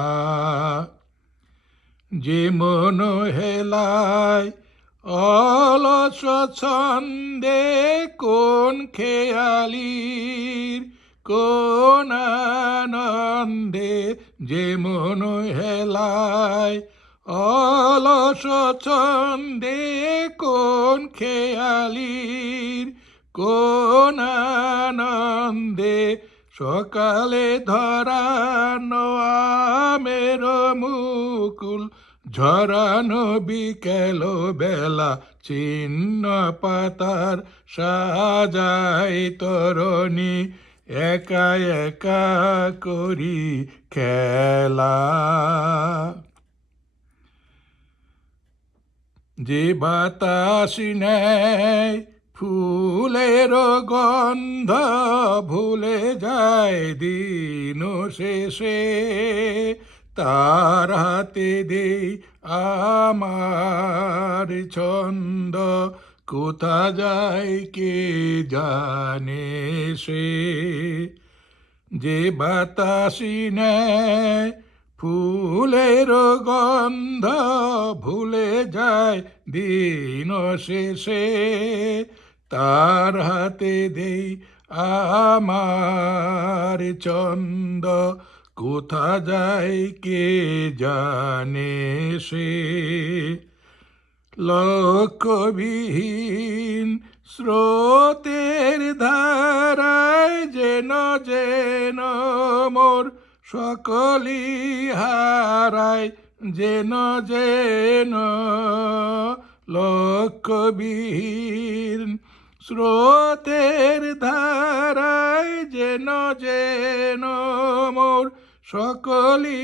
যে মন হেলায় অলস ছন্দে কোন খেয়ালির, কোন আনন্দে, যে মন হেলায় অলস ছন্দে কোন খেয়ালির, কোন আনন্দে, সকালে ধরানো আমের মুকুল, ঝরানো বিকেল বেলা ছিন্ন পাতার, সাজাই তরণী একা একা করি খেলা। যে বাতাস নেয় ফুলের গন্ধ, ভুলে যায় দিন শেষে, তার হাতে দেই আমার ছন্দ, কোথা যায় কে জানে সে। যে বাতাসি নেয় ফুলের গন্ধ, ভুলে যায় দিন শেষে, তার হাতে দেই আমার ছন্দ, কোথা যায় কে জানে সে। লক্ষ্যবিহীন স্রোতের ধারায় যেন যেন মোর সকলি হারায়, যেন যেন লক্ষ্যবিহীন স্রোতের ধারায় যেন যেন মোর সকলি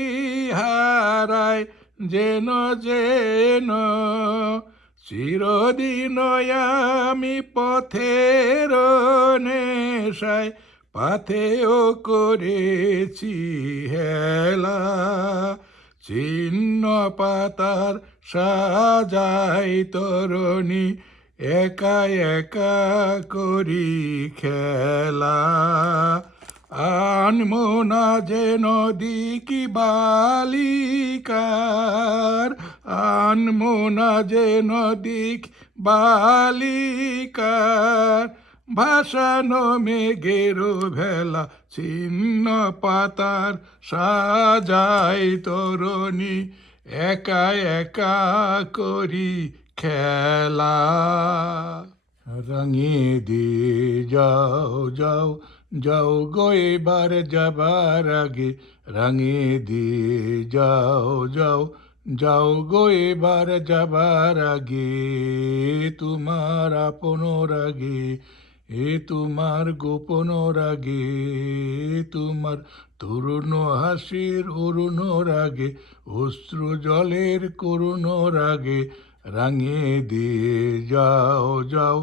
হারায়, যেন যেন চিরদিন আমি পথের নেশায়, পাথেও করেছি হেলা, ছিন্ন পাতার সাজাই তরণী একা একা করি খেলা। আনমো না যে নদী কি বালিকার, আনমো না যে নদী কি বালিকার, ভাসানো মেঘেরও ভেলা ছিন্ন পাতার, সাজাই তরণী একা একা করি খেলা। রঙে দিয়ে যাও যাও যাও গো এবার যাবার আগে, রঙে দিয়ে যাও যাও যাও গো এবার যাবার আগে, তোমার আপনর আগে, এ তোমার গোপনর আগে, তোমার তরুণ হাসির অরুণর আগে, অশ্রু জলের করুণর আগে, রঙে দিয়ে যাও যাও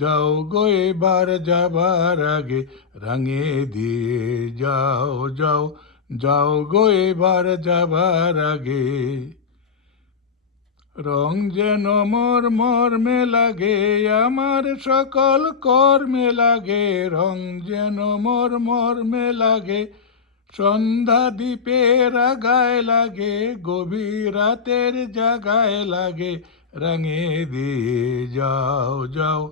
যাও গো এবার যাবার আগে, রঙে দিয়ে যাও যাও যাও গো এবার যাবার আগে। রং যেন মোর মর্মে লাগে, আমার সকল কর্মে লাগে, রং যেন মোর মর্মে লাগে, সন্ধ্যা দ্বীপের আগায় লাগে, গভীর রাতের জাগায় লাগে, রঙে দিয়ে যাও যাও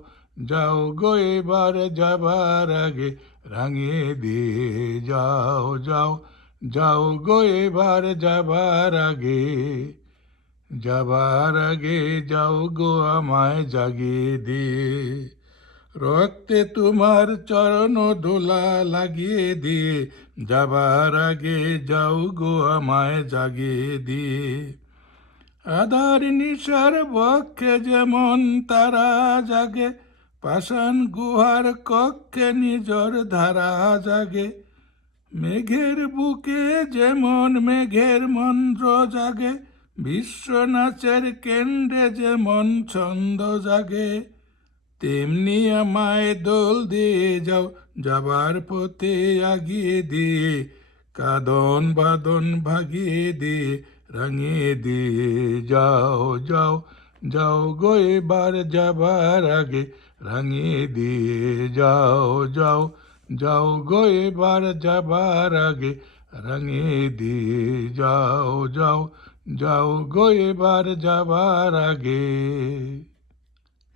যাও গো এবার যাবার আগে, রঙে দিয়ে যাও যাও যাও গো এবার যাবার আগে। যাবার আগে যাও গো আমায় জাগিয়ে দিয়ে, রক্তে তোমার চরণ দোলা লাগিয়ে দিয়ে, যাবার আগে যাও গো আমায় জাগিয়ে দিয়ে। আধার নিশার বক্ষে যেমন তারা জাগে, পাষাণ গুহার কক্ষে নিজর ধারা জাগে, মেঘের বুকে যেমন মেঘের মন্ত্র জাগে, বিশ্বনাচের কেন্দ্রে যেমন ছন্দ জাগে, তেমনি আমায় দোল দিয়ে যাও, যাবার পথে আগিয়ে দিয়ে, কাঁদন বাদন ভাগিয়ে দিয়ে, রাঙিয়ে দিয়ে যাও যাও, যাও গো এবার যাবার আগে, রাঙিয়ে দিয়ে যাও যাও, যাও গো এবার যাবার আগে, রাঙিয়ে দিয়ে যাও যাও, যাও গো এবার যাবার আগে।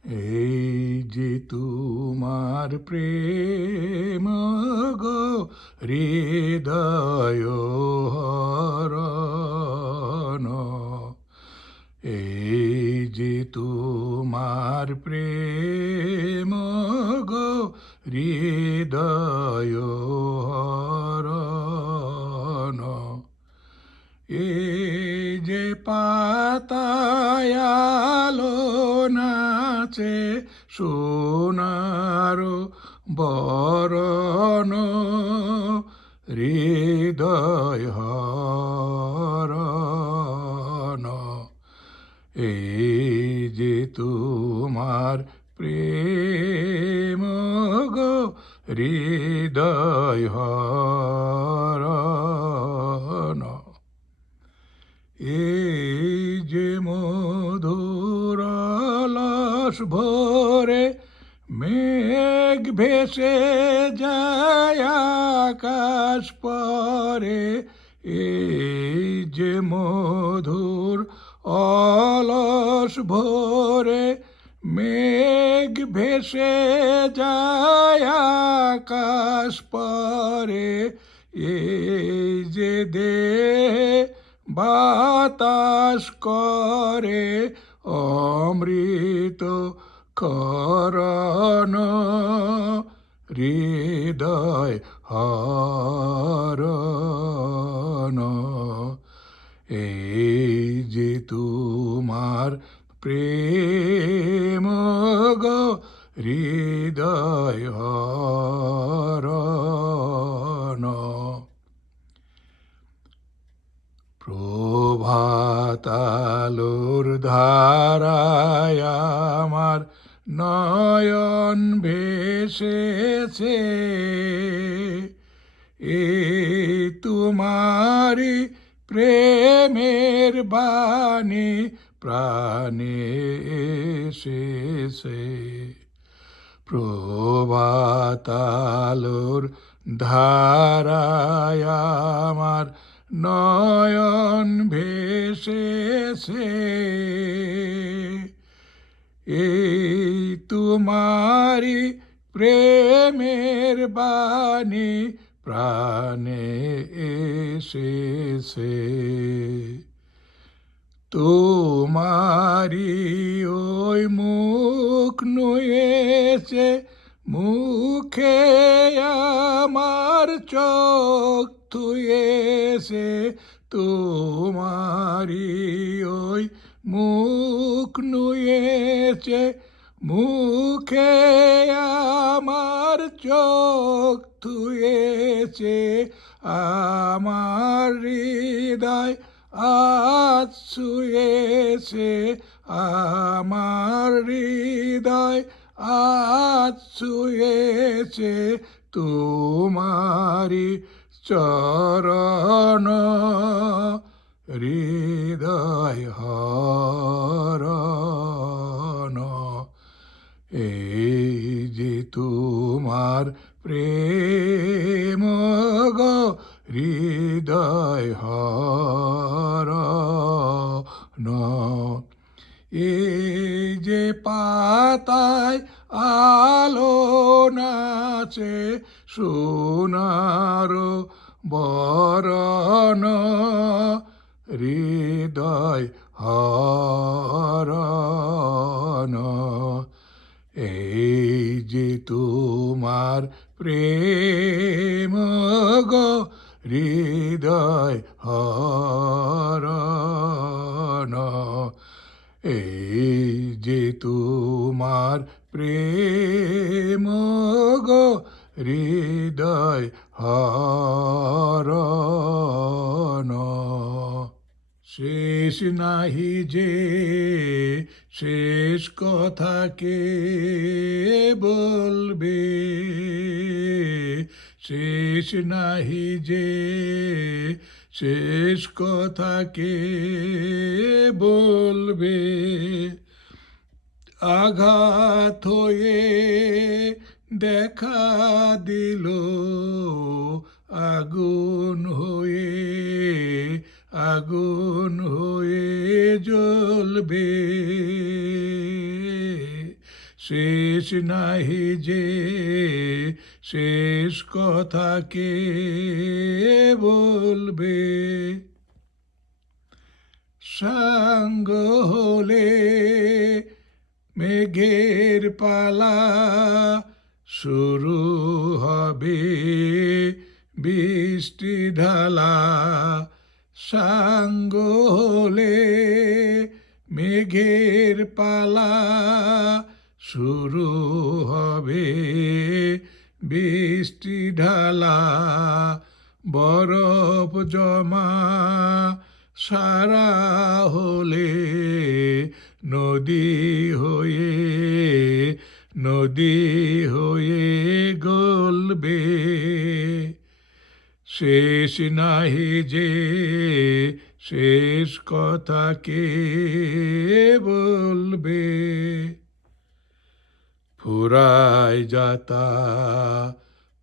এই যে তোমার প্রেম গো হৃদয় হরণ, এই যে তোমার প্রেম গো হৃদয় হরণ, এই যে পাতায় আলো নাচে সোনার বরণ, হৃদয় হরণ, এই যে তোমার প্রেম গো হৃদয় হরণ, এই যে মধুর রস ভরে মেঘ ভেসে যায় আকাশ পরে, এই যে মধুর অলস ভরে মেঘ ভেসে যায় আকাশ পরে, এই যে দেহে বাতাস করে অমৃত করণ, হৃদয় হরণ, এই যে তোমার প্রেম গো হৃদয় হরণ, প্রভাতালোর ধারায় আমার নয়ন ভেসেছে, এই তোমারি প্রেমের বাণী প্রাণে এসেছে, প্রভাতালোর ধারায় আমার নয়ন ভেসেছে, এই তোমারি প্রেমের বাণী প্রাণে এসেছে, তোমারি ওই মুখ নুয়েছে মুখে আমার চোখ থুয়েছে, তোমারি ওই মুখ নুয়েছে মুখে আমার চোখ থুয়েছে, আমার হৃদয় আজ ছুঁয়েছে, আমার হৃদয় আজ ছুঁয়েছে তোমারি চরণ, হৃদয় হরণ, এই যে তোমার প্রেম গো হৃদয় হরণ, এই যে পাতায় আলো নাচে সোনার বরণ, হৃদয় হরণ, এই যে তোমার প্রেম গো হৃদয় হরণ, এই যে তোমার প্রেম গো হৃদয় হরণ। শেষ নাহি যে শেষ কথা কে বলবে, শেষ নাহি যে শেষ কথা কে বলবে। আঘাত হয়ে দেখা দিল, আগুন হয়ে আগুন হয়ে জ্বলবে। শেষ নাহি যে শেষ কথা কে বলবে। সাঙ্গ হলে মেঘের পালা, শুরু হবে বৃষ্টি ঢালা। সাঙ্গ হলে মেঘের পালা, শুরু হবে বৃষ্টি ঢালা। বরফ জমা সারা হলে নদী হয়ে নদী হয়ে গলবে। শেষ নাহি যে শেষ কথা কে বলবে। ফুরায় যাতা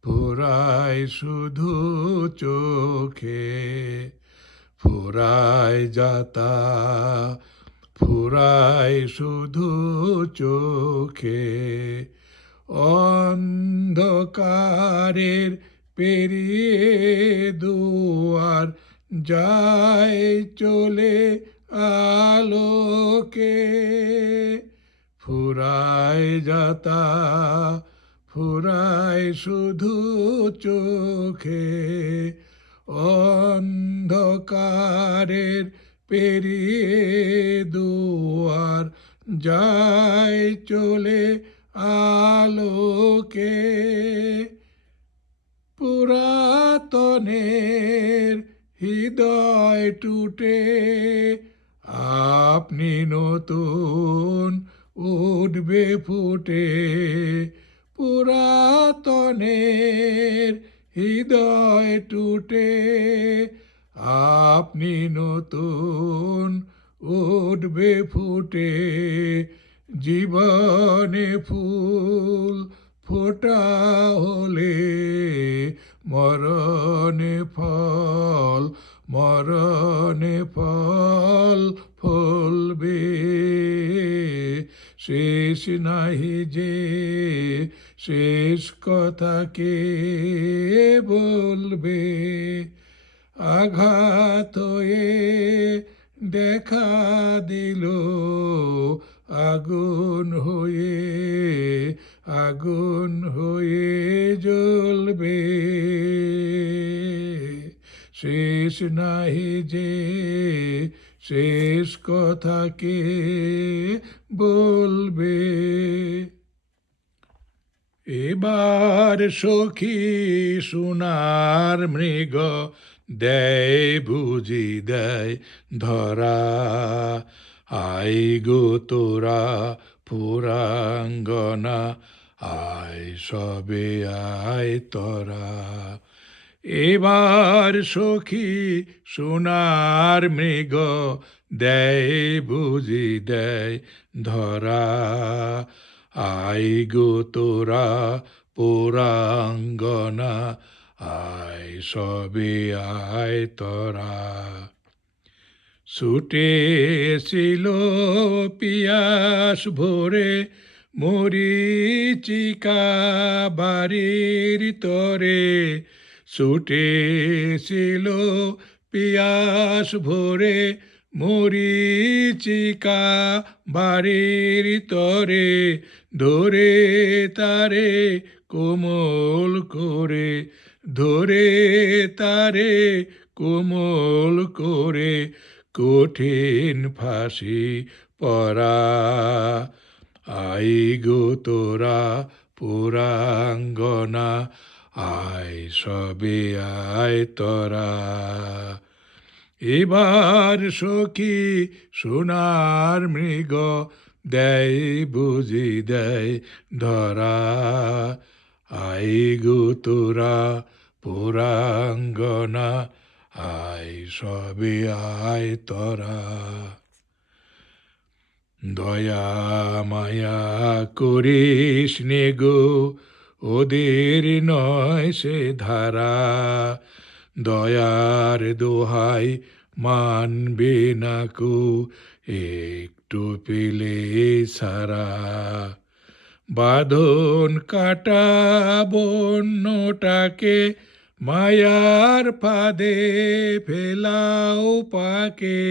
ফুরায় শুধু চোখে, ফুরায় যাতা ফুরায় শুধু চোখে। অন্ধকারের পেরিয়ে দুয়ার যায় চলে আলোকে। ফুরায় যাতা ফুরায় শুধু চোখে। অন্ধকারের পেরিয়ে দুয়ার যায় চলে আলোকে। পুরাতনের হৃদয় টুটে আপনি নতুন উঠবে ফুটে। পুরাতনের হৃদয় টুটে আপনি নতুন উঠবে ফুটে। জীবনে ফুল ফোটা হলে মরণে ফল মরণে ফল ফলবে। শেষ নাহি যে শেষ কথা কে বলবে। আঘাত হয়ে দেখা দিল, আগুন হয়ে আগুন হয়ে জ্বলবে। শেষ নাহি যে শেষ কথা কে বলবে। এবার সখী সোনার মৃগ দেয় বুঝি দেয় ধরা। আই গো তোরা পুরাঙ্গনা, আয় সবে আয় তোরা। এবার সখী সোনার মৃগ দেয় বুঝি দেয় ধরা। আই গো তোরা পুরাঙ্গনা, আয় সবে আয় তোরা। ছুটেছিল পিয়াস ভরে মরিচিকা বাড়ির তরে। ছুটেছিল পিয়াস ভরে মরিচিকা বাড়ির তরে। ধরে তারে কোমল করে, ধরে তারে কোমল করে কঠিন ফাঁসি পরা। আই গো তোরা পুরাঙ্গনা, আয় সবে আয় তোরা। এবার সখী সোনার মৃগ দেয় বুঝি দেয় ধরা, আই গো তোরা পুরাঙ্গনা, আয় সবে আয় তোরা। দয়া মায়া করিস নে গো, ওদের নয় সে ধারা, দয়ার দোহাই মানবে না কো, একটু পেলে সারা। বাঁধন কাটা বন্যটাকে মায়ার ফাঁদে ফেলাও পাকে,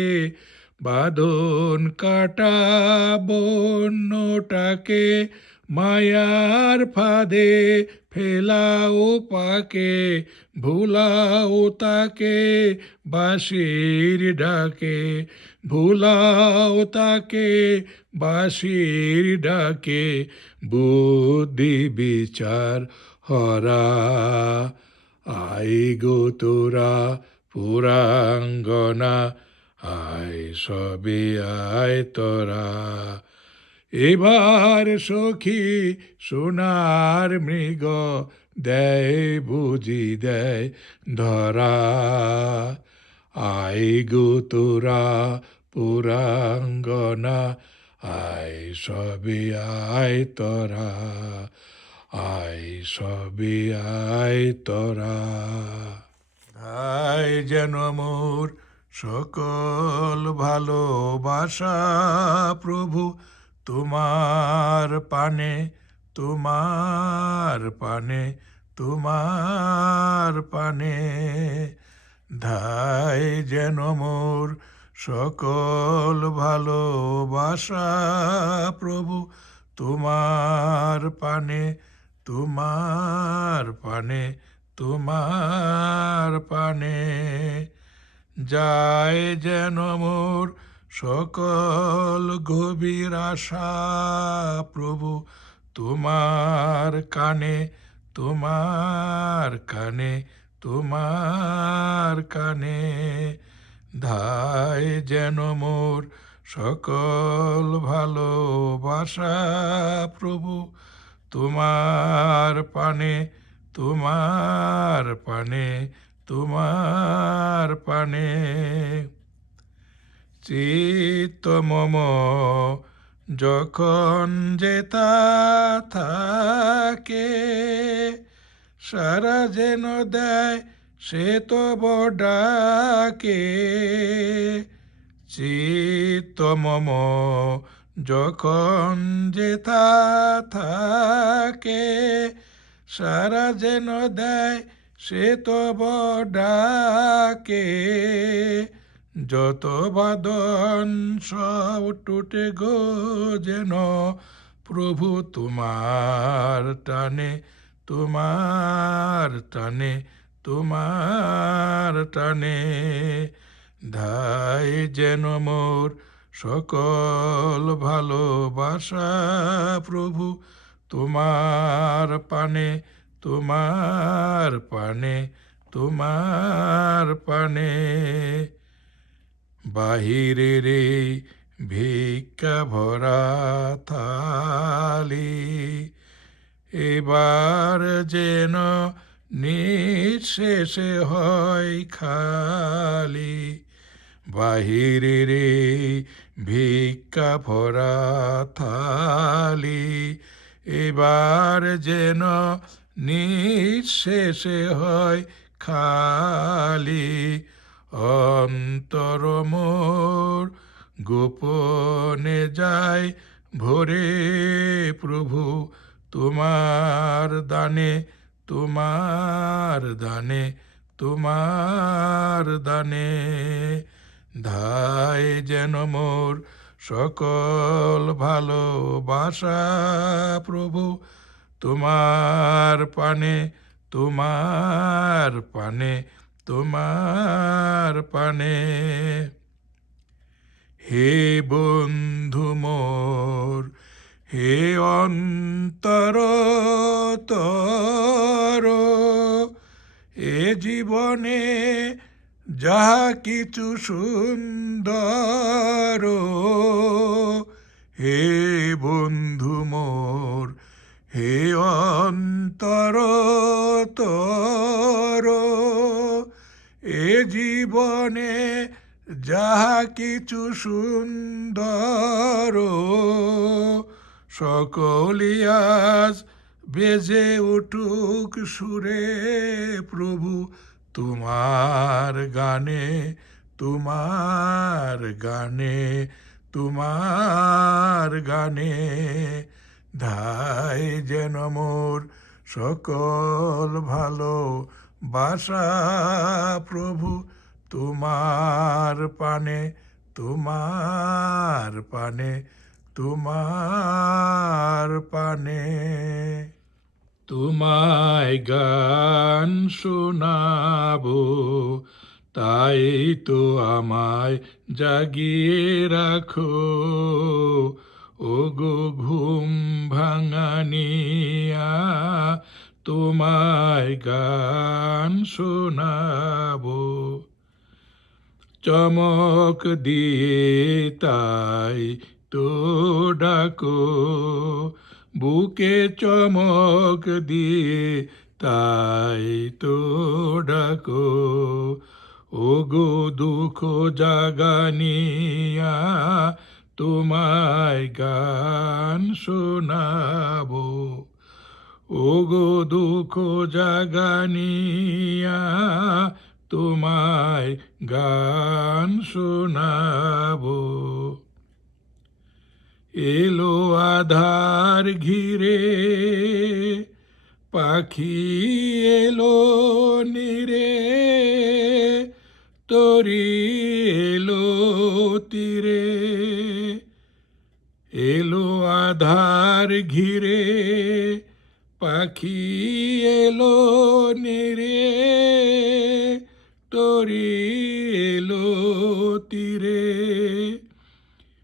বাঁধন কাটা বন্যটাকে মায়ার ফাঁদে ফেলাও পাকে, ভুলাও তাকে বাঁশির ডাকে, ভুলাও তাকে বাঁশির ডাকে, বুদ্ধি বিচার হরা, আই গো তোরা পুরাঙ্গনা, আয় সবে আয় তোরা। এবার সখী সোনার মৃগ দেয় বুঝি দেয় ধরা, আয় গো তোরা পুরাঙ্গনা, আয় সবে আয় তোরা, আয় সবে আয় তোরা। আয় যেন মোর সকল ভালোবাসা প্রভু তোমার পানে, তোমার পানে, তোমার পানে। ধায় যেন মোর সকল ভালোবাসা প্রভু তোমার পানে, তোমার পানে, তোমার পানে। যায় যেন মোর সকল গভীর আশা প্রভু তোমার কানে, তোমার কানে, তোমার কানে। ধায় যেন মোর সকল ভালোবাসা প্রভু তোমার পানে, তোমার পানে, তোমার পানে। চিত্ত মম যখন যেতা থাকে, সারা যেন দেয় সে তো ডাকে। চিত্ত মম যখন যেতা থাকে, সারা যেন দেয় সে তো ডাকে। যত বাদন সব টুটে গো যেন প্রভু তোমার টানে, তোমার টানে, তোমার টানে। ধায় যেন মোর সকল ভালোবাসা প্রভু তোমার পানে, তোমার পানে, তোমার পানে। বাহিরে রে ভিক্ষা ভরা থালি, এবার যেন নিঃশেষে হয় খালি। বাহিরে রে ভিক্ষা ভরা থালি, এবার যেন নিঃশেষে হয় খালি। অন্তর মোর গোপনে যায় ভরে প্রভু তোমার দানে, তোমার দানে, তোমার দানে। ধায় যেন মোর সকল ভালোবাসা প্রভু তোমার পানে, তোমার পানে, তোমার পানে। হে বন্ধু মোর, হে অন্তর তর, এ জীবনে যাহা কিছু সুন্দর, হে বন্ধু মোর, হে অন্তর তর, এ জীবনে যাহা কিছু সুন্দর, সকলি আজ বেজে উঠুক সুরে প্রভু তোমার গানে, তোমার গানে, তোমার গানে। ধায় যেন মোর সকল ভালো বাসা প্রভু তোমার পানে, তোমার পানে, তোমার পানে। তোমায় গান শোনাবো, তাই তো আমায় জাগিয়ে রাখো, ও গো ঘুম ভাঙানিয়া, তোমায় গান শোনাবো। চমক দিয়ে তাই তো ডাকো, বুকে চমক দিয়ে তাই তো ডাকো, ও গো দুঃখ জাগানিয়া, তোমায় গান শোনাবো, ও গো দুঃখ জাগানিয়া, তোমায় গান শোনাবো। এলো আধার ঘিরে, পাখি এলো নিরে, তরি এলো তীরে, এলো আধার ঘিরে, পাখি এলো নিরে, তরি এলো তীরে,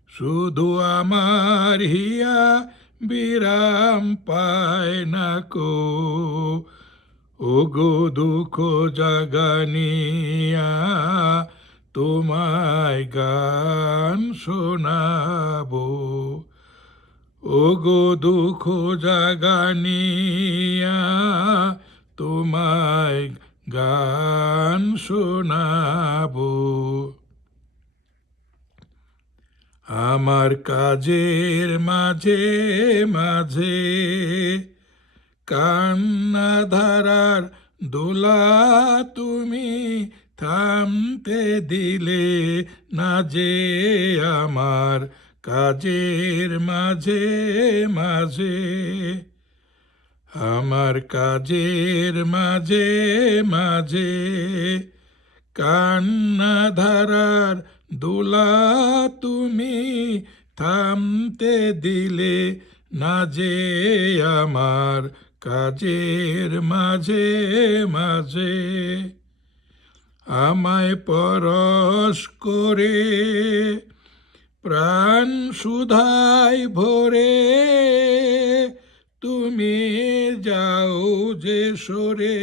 শুধু আমার হিয়া বিরাম পায় না কো, ও গো দুঃখ জাগানিয়া, তোমায় গান শোনাবো, ও গো দুঃখ জাগানিয়া, তোমায় গান শোনাবো। আমার কাজের মাঝে মাঝে কান্না ধারার দোলা তুমি থামতে দিলে না যে, আমার কাজের মাঝে মাঝে, আমার কাজের মাঝে মাঝে কান্না ধারার দোলা তুমি থামতে দিলে না যে, আমার কাজের মাঝে মাঝে। আমায় পরশ করে প্রাণ সুধায় ভরে তুমি যাও যে সরে,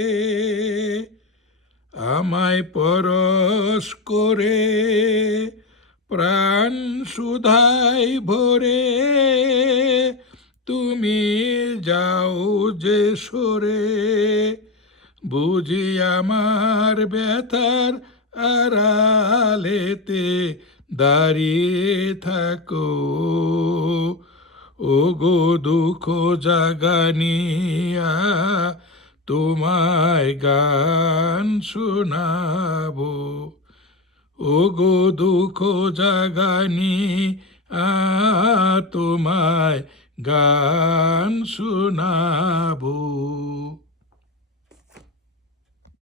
আমায় পরশ করে প্রাণ সুধায় ভরে তুমি যাও যে সরে, বুঝি আমার ব্যথার আড়ালেতে দাঁড়িয়ে থাকো, ও গো দুঃখ জাগানিয়া, তোমায় গান শোনাবো, ও গো দুঃখ জাগানিয়া, তোমায় গান শোনাবো।